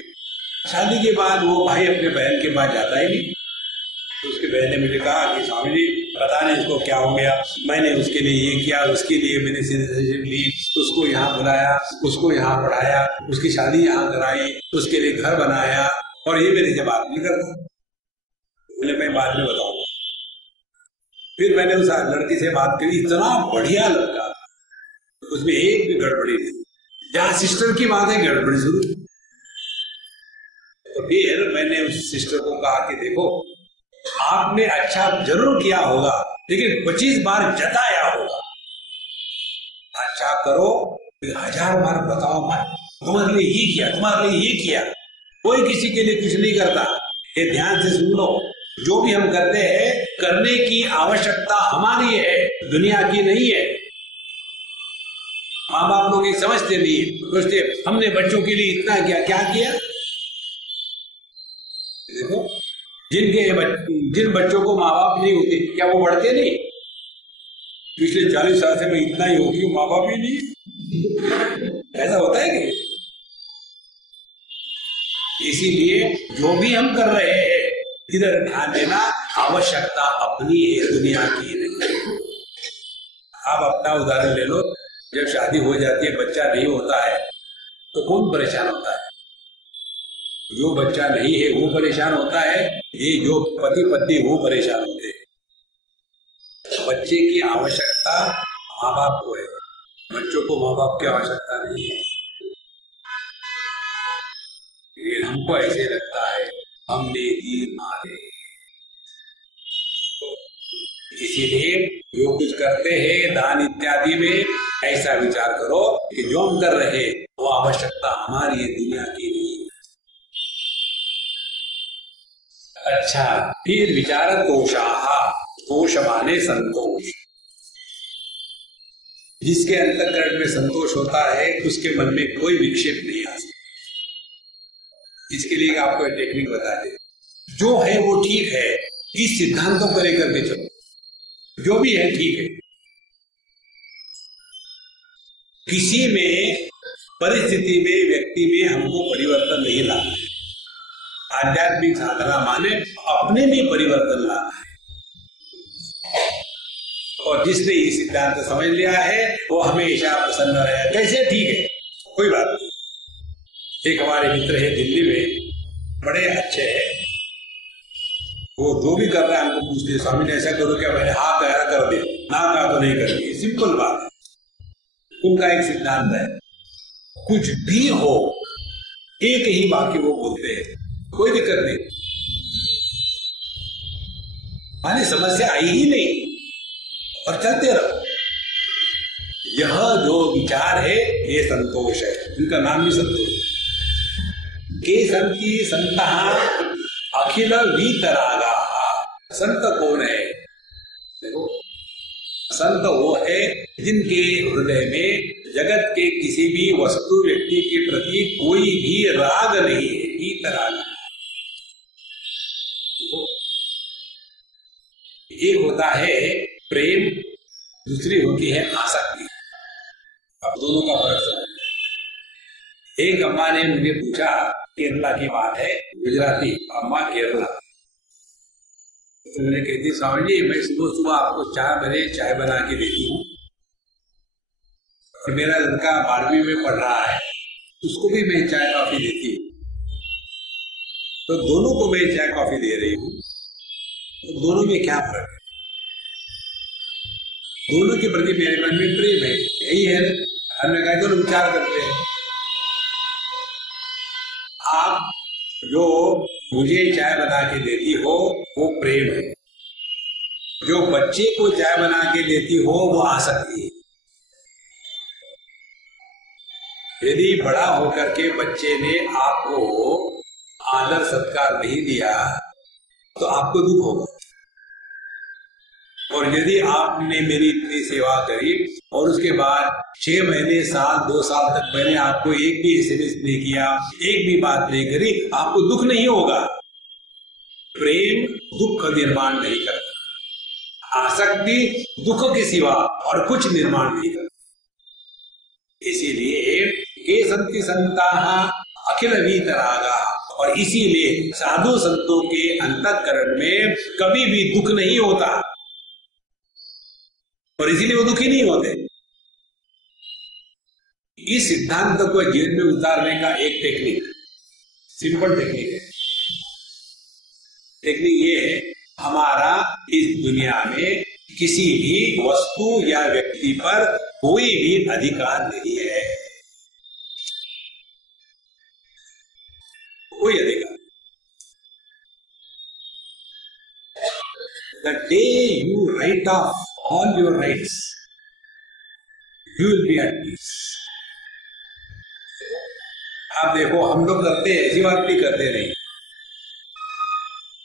शादी के बाद वो भाई अपने बहन के पास जाता ही नहीं। तो उसकी बहन ने मुझे कहा कि स्वामी जी पता नहीं इसको क्या हो गया, मैंने उसके लिए ये किया, उसके लिए मैंने सिटीजनशिप ली, उसको यहाँ बुलाया, उसको यहाँ पढ़ाया, उसकी शादी यहाँ कराई, उसके लिए घर बनाया, और ये मेरे से बात नहीं करता। बोले मैं बाद में बताऊंगा। फिर मैंने उस लड़की से बात करी, इतना बढ़िया लड़का, उसमें एक भी गड़बड़ी नहीं। जहां सिस्टर की बात है गड़बड़ी शुरू। तो फिर मैंने उस सिस्टर को कहा कि देखो आपने अच्छा जरूर किया होगा, लेकिन 25 बार जताया होगा। अच्छा करो, 1000 बार बताओ मत, तुम्हारे लिए ये किया, तुम्हारे लिए ये किया। कोई किसी के लिए कुछ नहीं करता। ये ध्यान से सुन लो, जो भी हम करते हैं करने की आवश्यकता हमारी है, दुनिया की नहीं है। माँ बाप लोग ये समझते नहीं, सोचते हमने बच्चों के लिए इतना किया, क्या किया। देखो जिन बच्चों को माँ बाप नहीं होते, क्या वो बढ़ते नहीं? पिछले 40 साल से मैं इतना ही हो गई, माँ बाप ही नहीं। ऐसा होता है कि इसीलिए जो भी हम कर रहे हैं इधर ध्यान देना, आवश्यकता अपनी है, दुनिया की नहीं। आप अपना उदाहरण ले लो, जब शादी हो जाती है, बच्चा नहीं होता है तो कौन परेशान होता है? जो बच्चा नहीं है वो परेशान होता है, ये जो पति पत्नी वो परेशान होते हैं। बच्चे की आवश्यकता माँ बाप को है, बच्चों को माँ बाप की आवश्यकता नहीं है। ये हमको ऐसे लगता है हमने दी मारे। इसीलिए जो कुछ करते हैं दान इत्यादि में, ऐसा विचार करो कि जो हम कर रहे वो आवश्यकता हमारी है, दुनिया की नहीं। अच्छा, फिर विचार तोषाहा, तोष माने संतोष। जिसके अंतःकरण में संतोष होता है उसके मन में कोई विक्षेप नहीं आ सकता। इसके लिए आपको एक टेक्निक बता दे, जो है वो ठीक है, इस सिद्धांतों को लेकर के चलो, जो भी है ठीक है। किसी में परिस्थिति में व्यक्ति में हमको परिवर्तन नहीं लाना है। आध्यात्मिक साधना माने अपने में परिवर्तन लाना है। और जिसने ये सिद्धांत समझ लिया है वो हमेशा प्रसन्न रहे। कैसे? ठीक है, कोई बात नहीं। एक हमारे मित्र है दिल्ली में, बड़े अच्छे हैं, वो जो भी कर रहा है हमको पूछते, स्वामी ने ऐसा करो क्या? मैंने हाँ कहा कर दे, ना कहा तो नहीं करनी। सिंपल बात है। उनका एक सिद्धांत है, कुछ भी हो एक ही बाकी वो बोलते हैं, कोई दिक्कत नहीं, माने समस्या आई ही नहीं, और चलते रहो। यह जो विचार है ये संतोष है, इनका नाम भी संतोष है। के संति संतः अखिल वीतरागा। संत कौन है? देखो, संत वो है जिनके हृदय में जगत के किसी भी वस्तु व्यक्ति के प्रति कोई भी राग नहीं है, वीतराग। एक होता है प्रेम, दूसरी होती है आसक्ति। अब दोनों का फर्क समझ। एक अम्मा ने मुझे पूछा, केरला की बात है, गुजराती अम्मा, केरला, तो मैंने कहती स्वामी जी मैं सुबह सुबह आपको 4 बजे चाय बना के देती हूँ और मेरा लड़का 12वीं में पढ़ रहा है उसको भी मैं चाय कॉफी देती हूँ, तो दोनों को मैं चाय कॉफी दे रही हूँ, तो दोनों में क्या फर्क है? दोनों के प्रति मेरे मन में प्रेम है, यही है। हमने कहा दोनों विचार करते हैं। आप जो मुझे चाय बना के देती हो वो प्रेम है, जो बच्चे को चाय बना के देती हो वो आसक्ति है। यदि बड़ा होकर के बच्चे ने आपको आदर सत्कार नहीं दिया तो आपको दुख होगा, और यदि आपने मेरी इतनी सेवा करी और उसके बाद 6 महीने, साल, 2 साल तक मैंने आपको एक भी एसएमएस नहीं किया, एक भी बात नहीं करी, आपको दुख नहीं होगा। प्रेम दुख का निर्माण नहीं करता, आसक्ति दुख के सिवा और कुछ निर्माण नहीं करता। इसीलिए ये संति संताः अखिल वीतरागा, और इसीलिए साधु संतों के अंतःकरण में कभी भी दुख नहीं होता, और इसीलिए वो दुखी नहीं होते। इस सिद्धांत को जीवन में उतारने का एक टेक्निक, सिंपल टेक्निक है। टेक्निक ये है, हमारा इस दुनिया में किसी भी वस्तु या व्यक्ति पर कोई भी अधिकार नहीं है, कोई अधिकार। The day you write off all your rights, you will be at peace. आप देखो हम लोग करते हैं, ऐसी बात भी करते नहीं।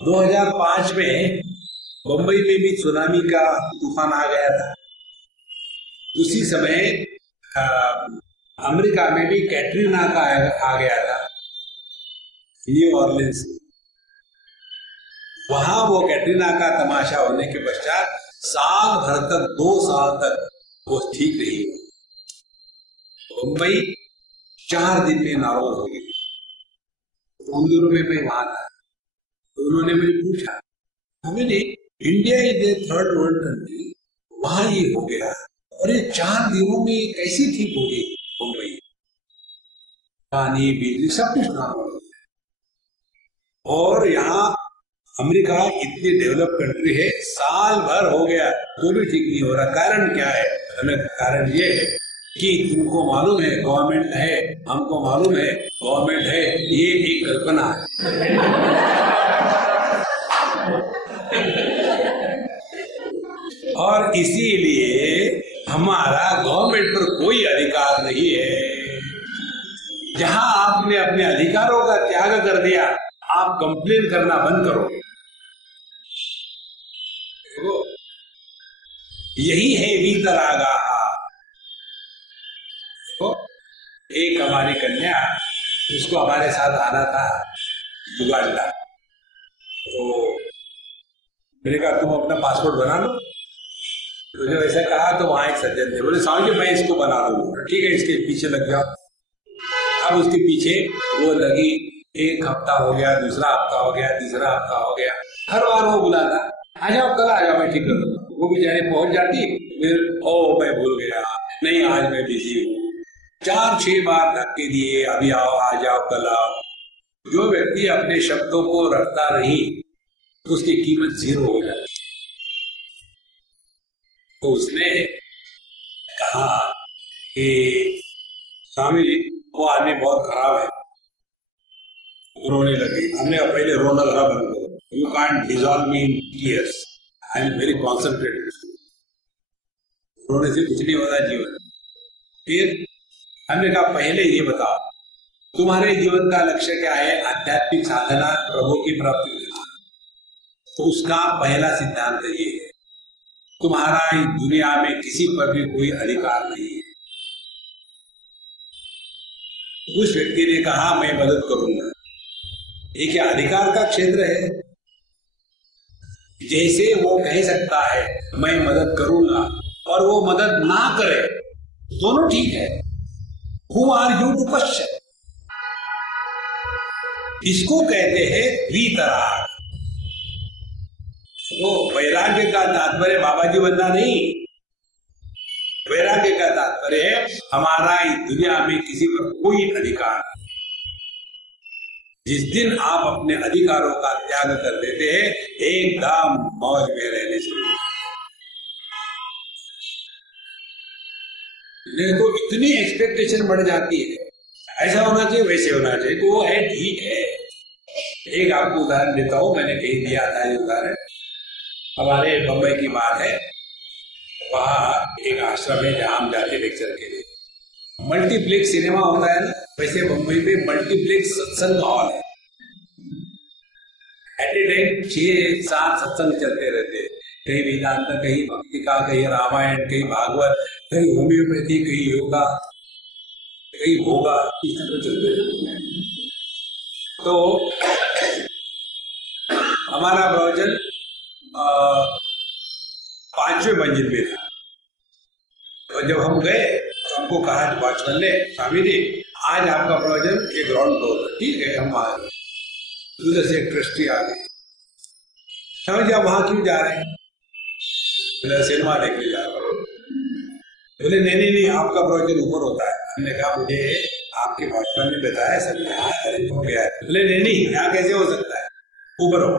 2005 में बंबई में भी सुनामी का तूफान आ गया था। उसी समय अमेरिका में भी कैटरीना का आ गया था, न्यू ऑर्लिन्स। वहां वो कैटरीना का तमाशा होने के पश्चात साल भर तक, 2 साल तक वो ठीक रही। मुंबई 4 दिन में नारोल हो गई। उन दिनों में मैं वहां था, तो उन्होंने मुझे पूछा, हमें India is a third world country, वहां ये हो गया और ये 4 दिनों में कैसी ठीक हो गई मुंबई? पानी, बिजली सब कुछ नारोल हो गया। और यहाँ अमेरिका इतनी डेवलप कंट्री है, साल भर हो गया तो भी ठीक नहीं हो रहा। कारण क्या है? कारण ये है कि तुमको मालूम है गवर्नमेंट है, हमको मालूम है गवर्नमेंट है, ये एक कल्पना है। और इसीलिए हमारा गवर्नमेंट पर कोई अधिकार नहीं है। जहां आपने अपने अधिकारों का त्याग कर दिया, आप कंप्लेन करना बंद करोगे। यही है वीतरागा। एक हमारी कन्या, उसको हमारे साथ आना था युगांडा, तो मैंने कहा तुम अपना पासपोर्ट बना लो। तो जब ऐसा कहा तो वहां एक सज्जन थे, बोले स्वामी जी मैं इसको बना लूंगा। ठीक है, इसके पीछे लग जाओ। अब उसके पीछे वो लगी, 1 हफ्ता हो गया, दूसरा हफ्ता हो गया, तीसरा हफ्ता हो गया। हर बार वो बुलाता, आ जाओ कल आ जाओ, मैं ठीक कर दूंगा। वो बेचारे पहुंच जाती, फिर ओ मैं भूल गया, नहीं आज मैं बिजी हूँ। 4-6 बार धक्के दिए, अभी आओ, आ जाओ, कल आओ। जो व्यक्ति अपने शब्दों को रखता नहीं तो उसकी कीमत 0 हो जाती। तो उसने कहा कि स्वामी जी वो आदमी बहुत खराब है। रोने लगी। हमने पहले रोना लगा बंद करो, you can't dissolve me in tears, I am very concentrated. रोने से कुछ नहीं होता जीवन। फिर हमने कहा पहले ये बताओ तुम्हारे जीवन का लक्ष्य क्या है? आध्यात्मिक साधना, प्रभु की प्राप्ति। तो उसका पहला सिद्धांत ये है, तुम्हारा इस दुनिया में किसी पर भी कोई अधिकार नहीं है। उस व्यक्ति ने कहा मैं मदद करूंगा। ये क्या अधिकार का क्षेत्र है? जैसे वो कह सकता है मैं मदद करूंगा और वो मदद ना करे, दोनों ठीक है। Who are you to question? इसको कहते हैं वीतराग। तो वैराग्य का तात्पर्य बाबा जी बनना नहीं। वैराग्य का तात्पर्य है हमारा इस दुनिया में किसी पर कोई अधिकार नहीं। जिस दिन आप अपने अधिकारों का त्याग कर देते हैं, एकदम मौज में रहने से नहीं तो इतनी एक्सपेक्टेशन बढ़ जाती है, ऐसा होना चाहिए वैसे होना चाहिए, तो वो है ठीक है। एक आपको उदाहरण देता हूं, मैंने कहीं दिया था ये उदाहरण। हमारे बम्बई की बात है, वहां एक आश्रम है जहां हम जाते लेक्चर के लिए। मल्टीप्लेक्स सिनेमा होता है ना, वैसे बम्बई में मल्टीप्लेक्स सत्संग हॉल है। एट ए टाइम 6-7 सत्संग चलते रहते, कहीं वेदांत, कहीं भक्ति का, कहीं रामायण, कहीं भागवत, कहीं होम्योपैथी, कहीं योगा, कहीं भोगा, इस तरह चलते रहते। तो हमारा प्रवचन 5वें मंजिल में था। और जब हम गए तो हमको कहा वॉचमैन ने, स्वामी जी आज आपका प्रवचन ये ग्राउंड फ्लोर। ठीक है, हम आ गए। उधर से एक ट्रस्टी आ गए, समझ आप वहां क्यों जा रहे हैं? सिनेमा देखने जा रहा हूँ। बोले नहीं आपका प्रवचन ऊपर होता है। हमने कहा मुझे आपके वॉचमैन ने बताया सर, अरे हो गया है। बोले नहीं यहाँ कैसे हो सकता है, ऊपर हो।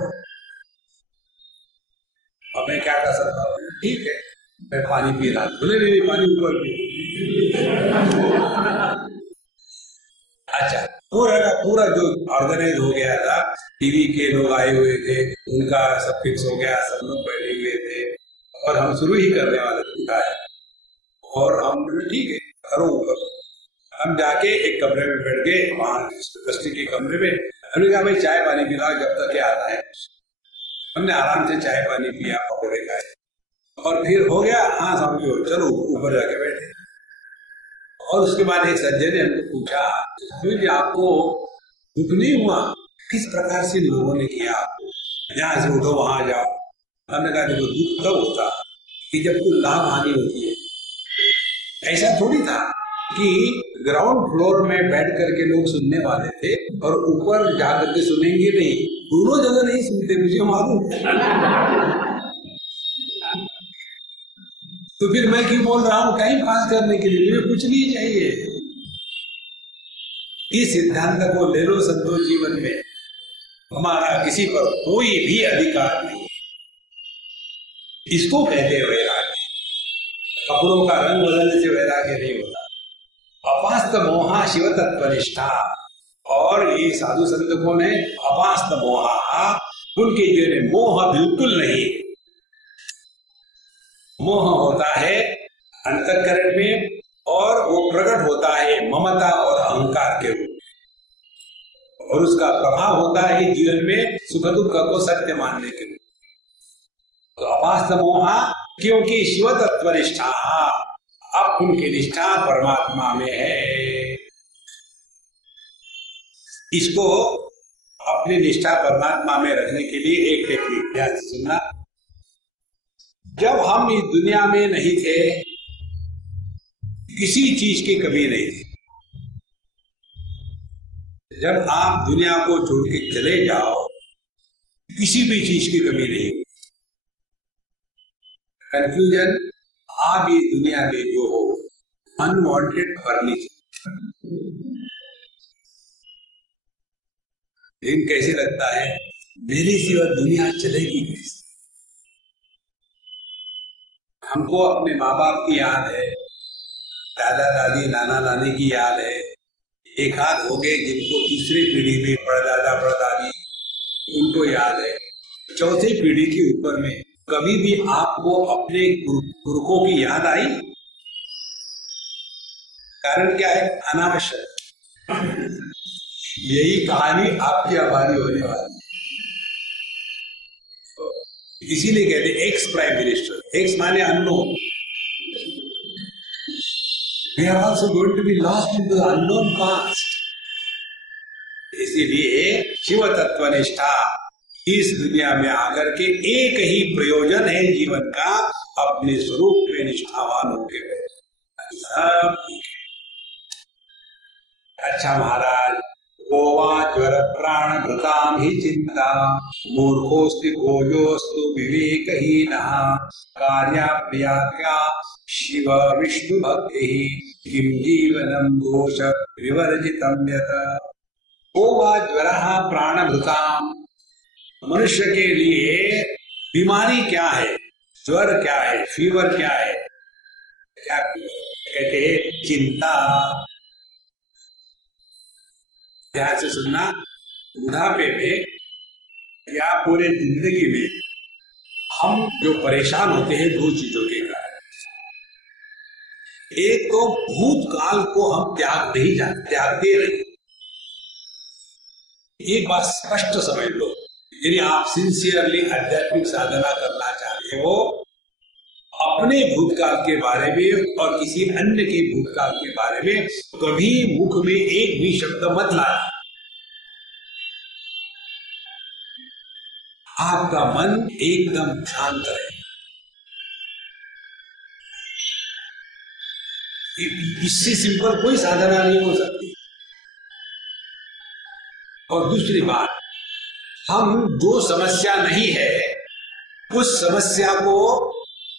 अब मैं क्या कर सकता हूँ? ठीक है मैं पानी पी रहा। बोले नहीं पानी ऊपर पी। अच्छा, पूरा जो ऑर्गेनाइज हो गया था, टीवी के लोग आए हुए थे, उनका सब फिक्स हो गया, सब लोग बैठे हुए थे और हम शुरू ही करने वाले थे। और हम ठीक है करो ऊपर। हम जाके एक कमरे में बैठ गए, वहां ट्रस्टी के कमरे में। हमने कहा भाई चाय पानी पिलाओ जब तक क्या आता है। हमने आराम से चाय पानी पिया, पकौड़े खाए और फिर हो गया हाँ स्वामी हो, चलो ऊपर जाके बैठे। और उसके बाद एक सज्जन ने हमको पूछा, जी आपको दुख नहीं हुआ? किस प्रकार से लोगों ने किया आपको, यहाँ से उठो वहां जाओ। हमने कहा देखो दुख तब होता कि जब कोई लाभ हानि होती है। ऐसा थोड़ी था कि ग्राउंड फ्लोर में बैठ करके लोग सुनने वाले थे और ऊपर जाकर के सुनेंगे नहीं, दोनों जगह नहीं सुनते, मुझे मालूम। तो फिर मैं क्यों बोल रहा हूं टाइम पास करने के लिए? मुझे कुछ नहीं चाहिए। इस सिद्धांत को ले लो संतोष जीवन में, हमारा किसी पर कोई भी अधिकार नहीं। इसको कहते हैं वैराग्य। कपड़ों का रंग बदलने से वैराग्य नहीं होता। अपास्त मोहा शिव तत्वनिष्ठा, और ये साधु संतों ने अपास्त मोहा, उनके जीवन में मोह बिल्कुल नहीं। मोह होता है अंतःकरण में और वो प्रकट होता है ममता और अहंकार के रूप में, और उसका प्रभाव होता है जीवन में सुख दुख को सत्य मानने के रूप। तो अपास्त मोहा, क्योंकि शिव तत्व निष्ठा, अब उनकी निष्ठा परमात्मा में है। इसको अपनी निष्ठा परमात्मा में रखने के लिए एक टेक्निक ध्यान से सुनना। जब हम इस दुनिया में नहीं थे, किसी चीज की कमी नहीं थी। जब आप दुनिया को छोड़ के चले जाओ, किसी भी चीज की कमी नहीं। कंफ्यूजन, आप ये दुनिया में जो हो अनवांटेड फर्नीचर। लेकिन कैसे लगता है मेरी सिवा दुनिया चलेगी कैसे? हमको अपने माँ बाप की याद है, दादा दादी नाना नानी की याद है, एक हाथ हो गए जिनको दूसरी पीढ़ी में परदादा परदादी उनको याद है। चौथी पीढ़ी के ऊपर में कभी भी आपको अपने पुरखों की याद आई? कारण क्या है? अनावश्यक। यही कहानी आपकी हमारी होने वाली। इसीलिए कहते हैं एक्स प्राइम मिनिस्टर, एक्स माने unknown. We are also going to be lost into the unknown past. इसीलिए शिव तत्वनिष्ठा, इस दुनिया में आकर के एक ही प्रयोजन है जीवन का, अपने स्वरूप में निष्ठावान होकर सब। अच्छा महाराज, को वा ज्वर प्राण भृताम ही चिंता मूर्खोस्ति भोजोस्तु विवेकहीनः कार्या प्रिया शिव विष्णु भक्ति किम जीवनम दोष विवर्जितम यत। को वा ज्वरः प्राण भृताम, मनुष्य के लिए बीमारी क्या है, ज्वर क्या है, फीवर क्या है, क्या कहते हैं, चिंता। ध्यान से सुनना, बुढ़ापे में या पूरे जिंदगी में हम जो परेशान होते हैं दो चीजों के कारण। एक तो भूतकाल को हम त्यागते नहीं। एक बात स्पष्ट समझ लो, यदि आप सिंसियरली आध्यात्मिक साधना करना चाहते हो, अपने भूतकाल के बारे में और किसी अन्य के भूतकाल के बारे में कभी मुख में एक भी शब्द मत लाना। आपका मन एकदम शांत रहे। इससे सिंपल कोई साधना नहीं हो सकती। और दूसरी बात, हम जो समस्या नहीं है उस समस्या को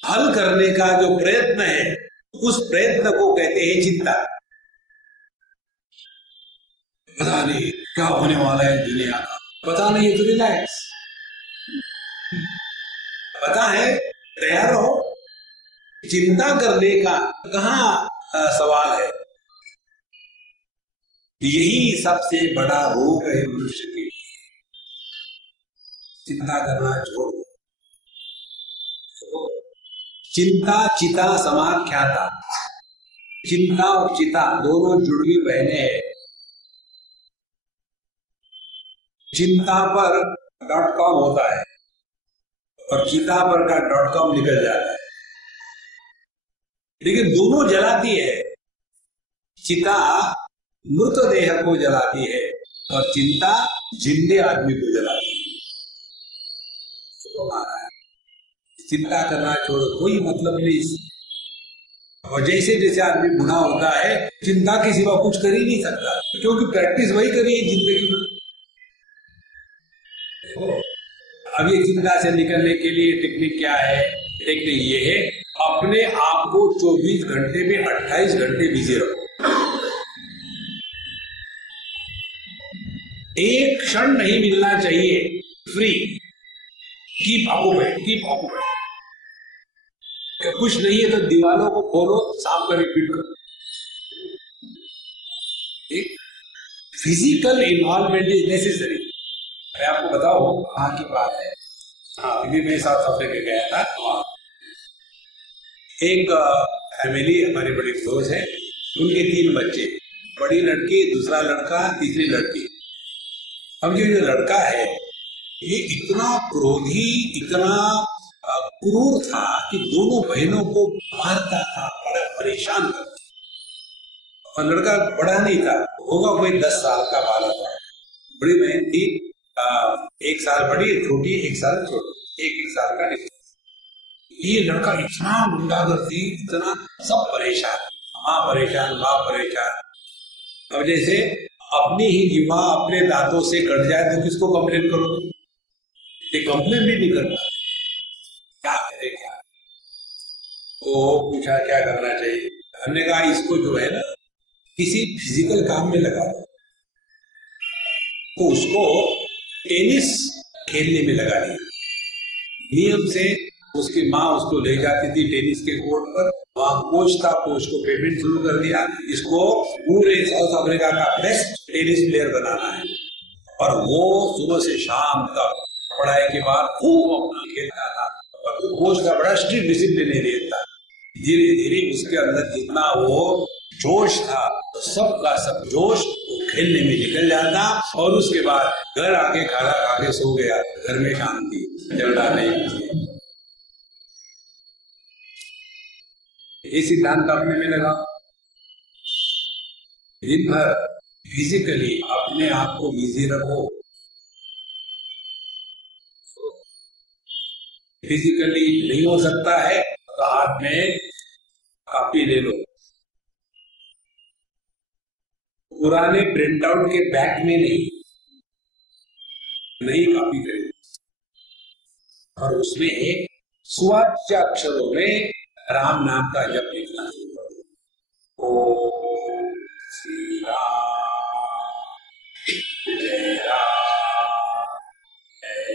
हल करने का जो प्रयत्न है, उस प्रयत्न को कहते हैं चिंता। पता नहीं क्या होने वाला है दुनिया का, पता नहीं, तो रिलैक्स। पता है, तैयार रहो। चिंता करने का कहाँ सवाल है। यही सबसे बड़ा रोग है मनुष्य के लिए। चिंता करना छोड़ो। चिंता चिता समाख्याता, चिंता और चिता दोनों जुड़वी बहने हैं। चिंता पर .com होता है और चिता पर का .com निकल जाता है, लेकिन दोनों जलाती है। चिता मृतदेह को जलाती है और चिंता जिंदे आदमी को जलाती है। चिंता करना छोड़ो, कोई मतलब नहीं। और जैसे जैसे आदमी बूढ़ा होता है, चिंता के सिवा कुछ कर ही नहीं सकता, क्योंकि प्रैक्टिस वही करी है जिंदगी में। अब ये चिंता से निकलने के लिए टेक्निक क्या है? टेक्निक ये है, अपने आप को 24 घंटे में 28 घंटे बिजी रखो। एक क्षण नहीं मिलना चाहिए फ्री। Keep occupied. कुछ नहीं है तो दीवारों को खोलो, साफ कर रिपीट करो। एक फिजिकल इन्वॉल्वमेंट इज नेसेसरी। मैं आपको बताओ कहाँ की बात है। हाँ, अभी मैं साउथ अफ्रीका गया था। एक फैमिली हमारे बड़े क्लोज है, उनके 3 बच्चे, बड़ी लड़की, दूसरा लड़का, तीसरी लड़की। अब जो लड़का है ये इतना क्रोधी, इतना क्रूर था कि दोनों बहनों को मारता था, बड़ा परेशान करता। और लड़का बड़ा नहीं था, होगा कोई 10 साल का बालक था। बड़ी बहन थी 1 साल बड़ी, छोटी 1 साल छोटी, 1 साल का डिफरेंस। ये लड़का इतना गुंडागर्दी, इतना सब परेशान, माँ परेशान, बाप परेशान। अब जैसे अपनी ही जीवा अपने दांतों से कट जाए तो किसको कंप्लेन करो? ये कंप्लेन भी नहीं करता। क्या करे क्या? तो पूछा क्या करना चाहिए? हमने कहा इसको जो है ना किसी फिजिकल काम में लगा दो। तो उसको टेनिस खेलने में लगा दिया। नियम से उसकी माँ उसको ले जाती थी टेनिस के कोर्ट पर, वहां कोच था, कोच को पेमेंट शुरू कर दिया, इसको पूरे साउथ अफ्रीका का बेस्ट टेनिस प्लेयर बनाना है। और वो सुबह से शाम तक पढ़ाई के बाद खूब अपना खेलता था। और तो कोच का बड़ा स्ट्रिक्ट डिसिप्लिन रहता। धीरे धीरे उसके अंदर जितना वो जोश था, तो सब का सब जोश खेलने में निकल जाता। और उसके बाद घर आके खाना खा के सो गया। घर में शांति, झगड़ा नहीं। ये सिद्धांत अपने में लगा। दिन भर फिजिकली अपने आप को बिजी रखो। फिजिकली नहीं हो सकता है तो हाथ में कापी ले लो, पुराने प्रिंट आउट के बैक में नहीं, नई कॉपी करेंगे और उसमें एक स्वच्छ अक्षरों में राम नाम का जप लिखना शुरू करो। ओम श्री राम जय राम जय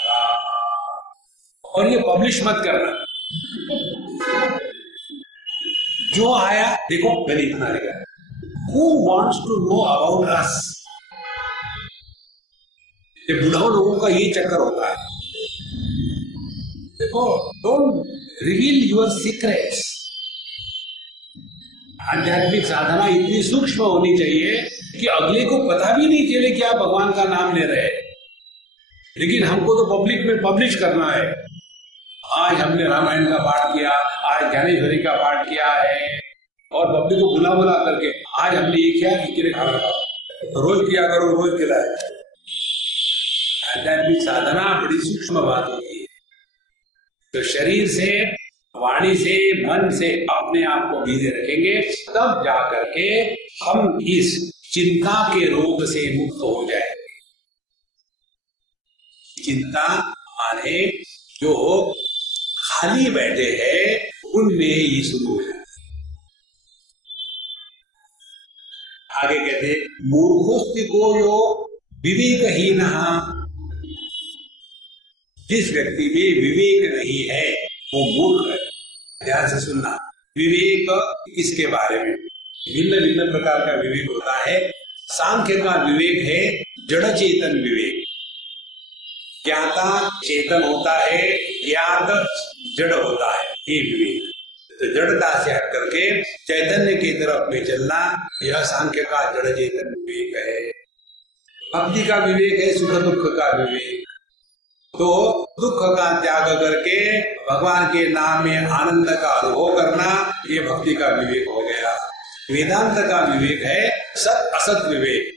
राम। और ये पब्लिश मत करना। जो आया देखो मैंने इतना लिखा। Who wants to know about us? ये बुढ़ाओ लोगों का ये चक्कर होता है। देखो, don't reveal your secrets। आध्यात्मिक साधना इतनी सूक्ष्म होनी चाहिए कि अगले को पता भी नहीं चले कि आप भगवान का नाम ले रहे हैं, लेकिन हमको तो पब्लिक में पब्लिश करना है। आज हमने रामायण का पाठ किया, आज ज्ञानेश्वरी का पाठ किया है, और पब्लिक को बुला बुला करके आज हमने ये किया कि खाना खाओ, रोज किया करो, रोज खिलाए। आध्यात्मिक साधना बड़ी सूक्ष्म बात होती है। तो शरीर से, वाणी से, मन से अपने आप को बिजी रखेंगे, तब जाकर के हम इस चिंता के रोग से मुक्त हो जाएंगे। चिंता माने जो खाली बैठे हैं उनमें ये शुरू हो जाए। आगे कहते मूर्खोस्ति को यो विवेकहीन, जिस व्यक्ति में विवेक नहीं है वो मूर्ख है। ध्यान से सुनना, विवेक किसके बारे में? भिन्न भिन्न प्रकार का विवेक होता है। सांख्य का विवेक है जड़ चेतन विवेक। ज्ञाता चेतन होता है, ज्ञात जड़ होता है, ये विवेक। तो जड़ता से हट करके चैतन्य की तरफ में चलना, यह सांख्य का जड़ चेतन विवेक है। भक्ति का विवेक है सुख दुख का विवेक। तो दुख का त्याग करके भगवान के नाम में आनंद का अनुभव करना, ये भक्ति का विवेक हो गया। वेदांत का विवेक है सत असत विवेक।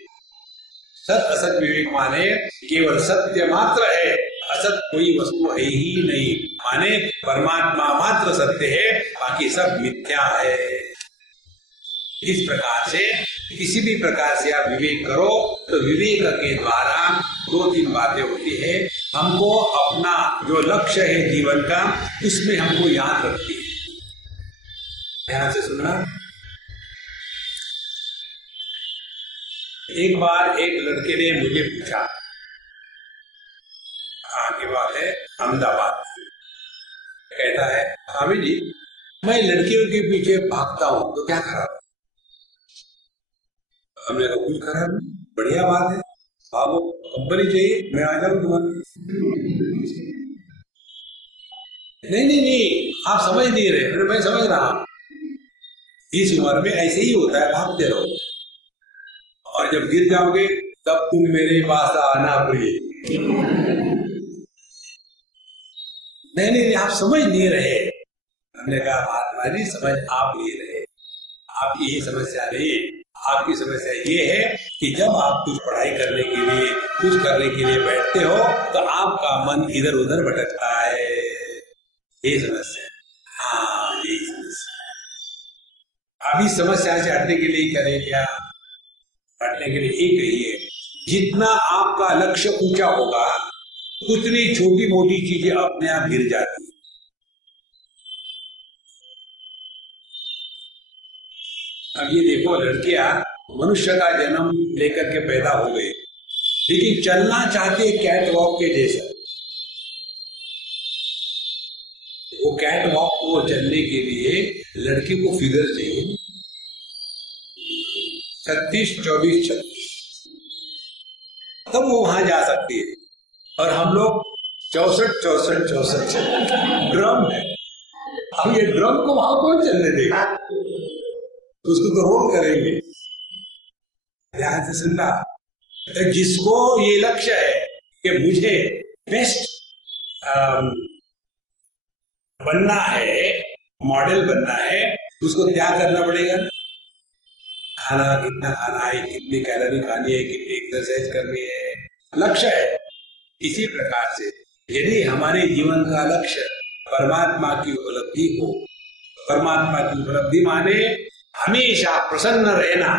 सत असत विवेक माने केवल सत्य मात्र है, असत कोई वस्तु है ही नहीं, माने परमात्मा मात्र सत्य है, बाकी सब मिथ्या है। इस प्रकार से किसी भी प्रकार से आप विवेक करो तो विवेक के द्वारा दो तीन बातें होती है। हमको अपना जो लक्ष्य है जीवन का, उसमें हमको याद रखती है। ध्यान से सुनना। एक बार एक लड़के ने मुझे पूछा, कहाँ की बात है, अहमदाबाद, कहता है स्वामी जी मैं लड़कियों के पीछे भागता हूं तो क्या खराब? हमने कहा कुछ खराब नहीं, बढ़िया बात है, भागो, कंपनी चाहिए मैं आ जाऊं तुम्हारे। नहीं नहीं नहीं, आप समझ नहीं रहे। मैं समझ रहा हूं, इस उम्र में ऐसे ही होता है, भागते रहो और जब गिर जाओगे तब तुम मेरे पास आना प्रिय। नहीं नहीं, आप समझ नहीं रहे। हमने कहा महात्मा जी समझ आप नहीं रहे, आपकी ये समस्या नहीं है। आपकी समस्या ये है कि जब आप कुछ पढ़ाई करने के लिए, कुछ करने के लिए बैठते हो तो आपका मन इधर उधर भटकता है, ये समस्या। हाँ, ये समस्या। अभी समस्या से हटने के लिए करें क्या? हटने के लिए एक ही है, जितना आपका लक्ष्य ऊंचा होगा उतनी छोटी मोटी चीजें अपने आप गिर जाती है। अब ये देखो, लड़कियां मनुष्य का जन्म लेकर के पैदा हो गए, लेकिन चलना चाहते कैट वॉक के जैसा। वो कैट वॉक को चलने के लिए लड़की को फिगर चाहिए 36, 24, 26, तब वो वहां जा सकती है। और हम लोग 64, 64, 64 ड्रम है। अब ये ड्रम को वहां कौन चलने देगा? उसको तो रोल करेंगे। ध्यान से सुनना, तो जिसको ये लक्ष्य है कि मुझे बेस्ट बनना है, मॉडल बनना है, उसको क्या करना पड़ेगा? खाना कितना खाना है, कितनी कैलोरी खानी है, कितनी एक्सरसाइज करनी है, लक्ष्य है। इसी प्रकार से यदि हमारे जीवन का लक्ष्य परमात्मा की उपलब्धि हो, परमात्मा की उपलब्धि माने हमेशा प्रसन्न रहना।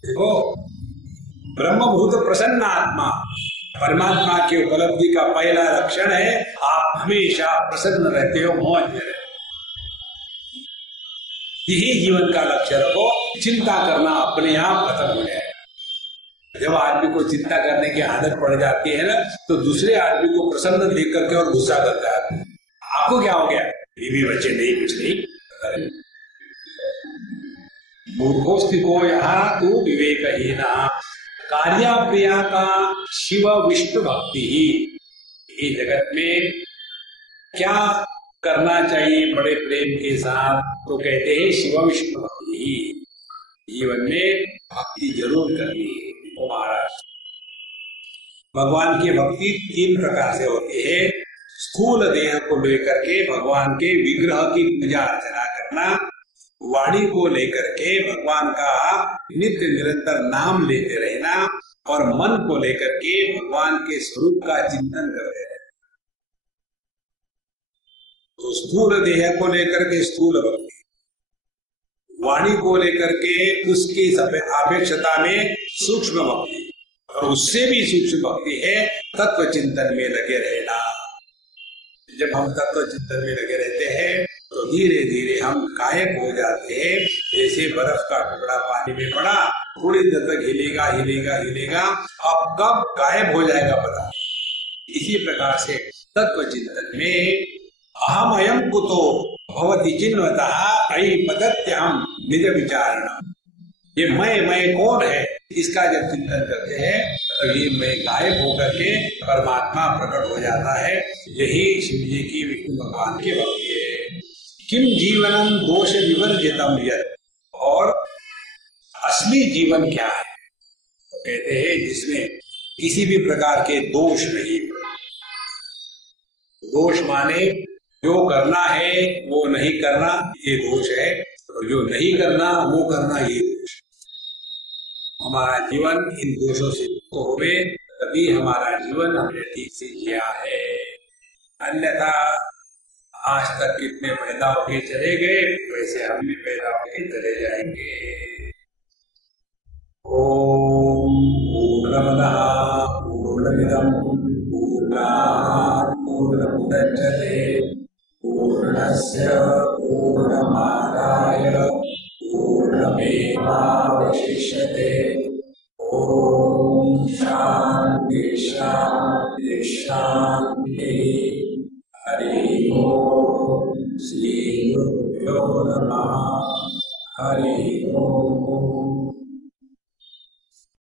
देखो, ब्रह्मभूत प्रसन्न आत्मा, परमात्मा की उपलब्धि का पहला लक्षण है आप हमेशा प्रसन्न रहते हो, मौज में रहते हो। यही जीवन का लक्ष्य रखो। चिंता करना अपने आप खत्म हो जाए। जब आदमी को चिंता करने की आदत पड़ जाती है ना, तो दूसरे आदमी को प्रसन्न देख करके और गुस्सा करता है। आपको क्या हो गया? बीवी बच्चे नहीं, कुछ नहीं। मूर्खोस्तिको यहाँ तू विवेकहीना कार्याप्रिया का शिव विष्णु भक्ति ही। इस जगत में क्या करना चाहिए बड़े प्रेम के साथ? तो कहते हैं शिव विष्णु भक्ति ही। जीवन में भक्ति जरूर करनी है। ओ महाराज, भगवान की भक्ति 3 प्रकार से होती है। स्थूल देह को लेकर के भगवान के विग्रह की पूजा अर्चना करना, वाणी को लेकर के भगवान का नित्य निरंतर नाम लेते रहना, और मन को लेकर के भगवान के स्वरूप का चिंतन करते रहना। तो स्थूल देह को लेकर के स्थूल भक्ति, वाणी को लेकर के उसकी अपेक्षता में सूक्ष्म भक्ति, और उससे भी सूक्ष्म भक्ति है तत्व चिंतन में लगे रहना। जब हम तत्व चिंतन में लगे रहते हैं तो धीरे धीरे हम गायब हो जाते हैं। जैसे बर्फ का टुकड़ा पानी में पड़ा, थोड़ी देर तक हिलेगा हिलेगा हिलेगा, अब कब गायब हो जाएगा पता। इसी प्रकार से तत्व चिंतन में अहम अयम कुतो भवति चिन्वतः अयि पतत्यहम निज विचारणा, ये मैं कौन है, इसका जब चिंतन करते हैं तो ये मैं गायब होकर के परमात्मा प्रकट हो जाता है। यही शिव जी की, विष्णु भगवान की भक्ति है। किम जीवनम दोष विवर्जितम यत्, और असली जीवन क्या है? तो कहते हैं जिसमें किसी भी प्रकार के दोष नहीं। दोष माने जो करना है वो नहीं करना, ये दोष है, और जो नहीं करना वो करना, ये दोष। हमारा जीवन इन दोषों से मुक्त होवे, तभी हमारा जीवन हमने ठीक से जिया है। अन्यथा आज तक कितने पैदा होके चले गए, वैसे हम भी पैदा होके चले जाएंगे। ओम पूर्णमदः पूर्णमिदं पूर्णात् पूर्णमुदच्यते पूर्णस्य पूर्णमादाय पूर्णमेवावशिष्यते। ओम शांति शांति शांति। हरि ओम। श्री गुरुभ्यो नमः। हरि ओम।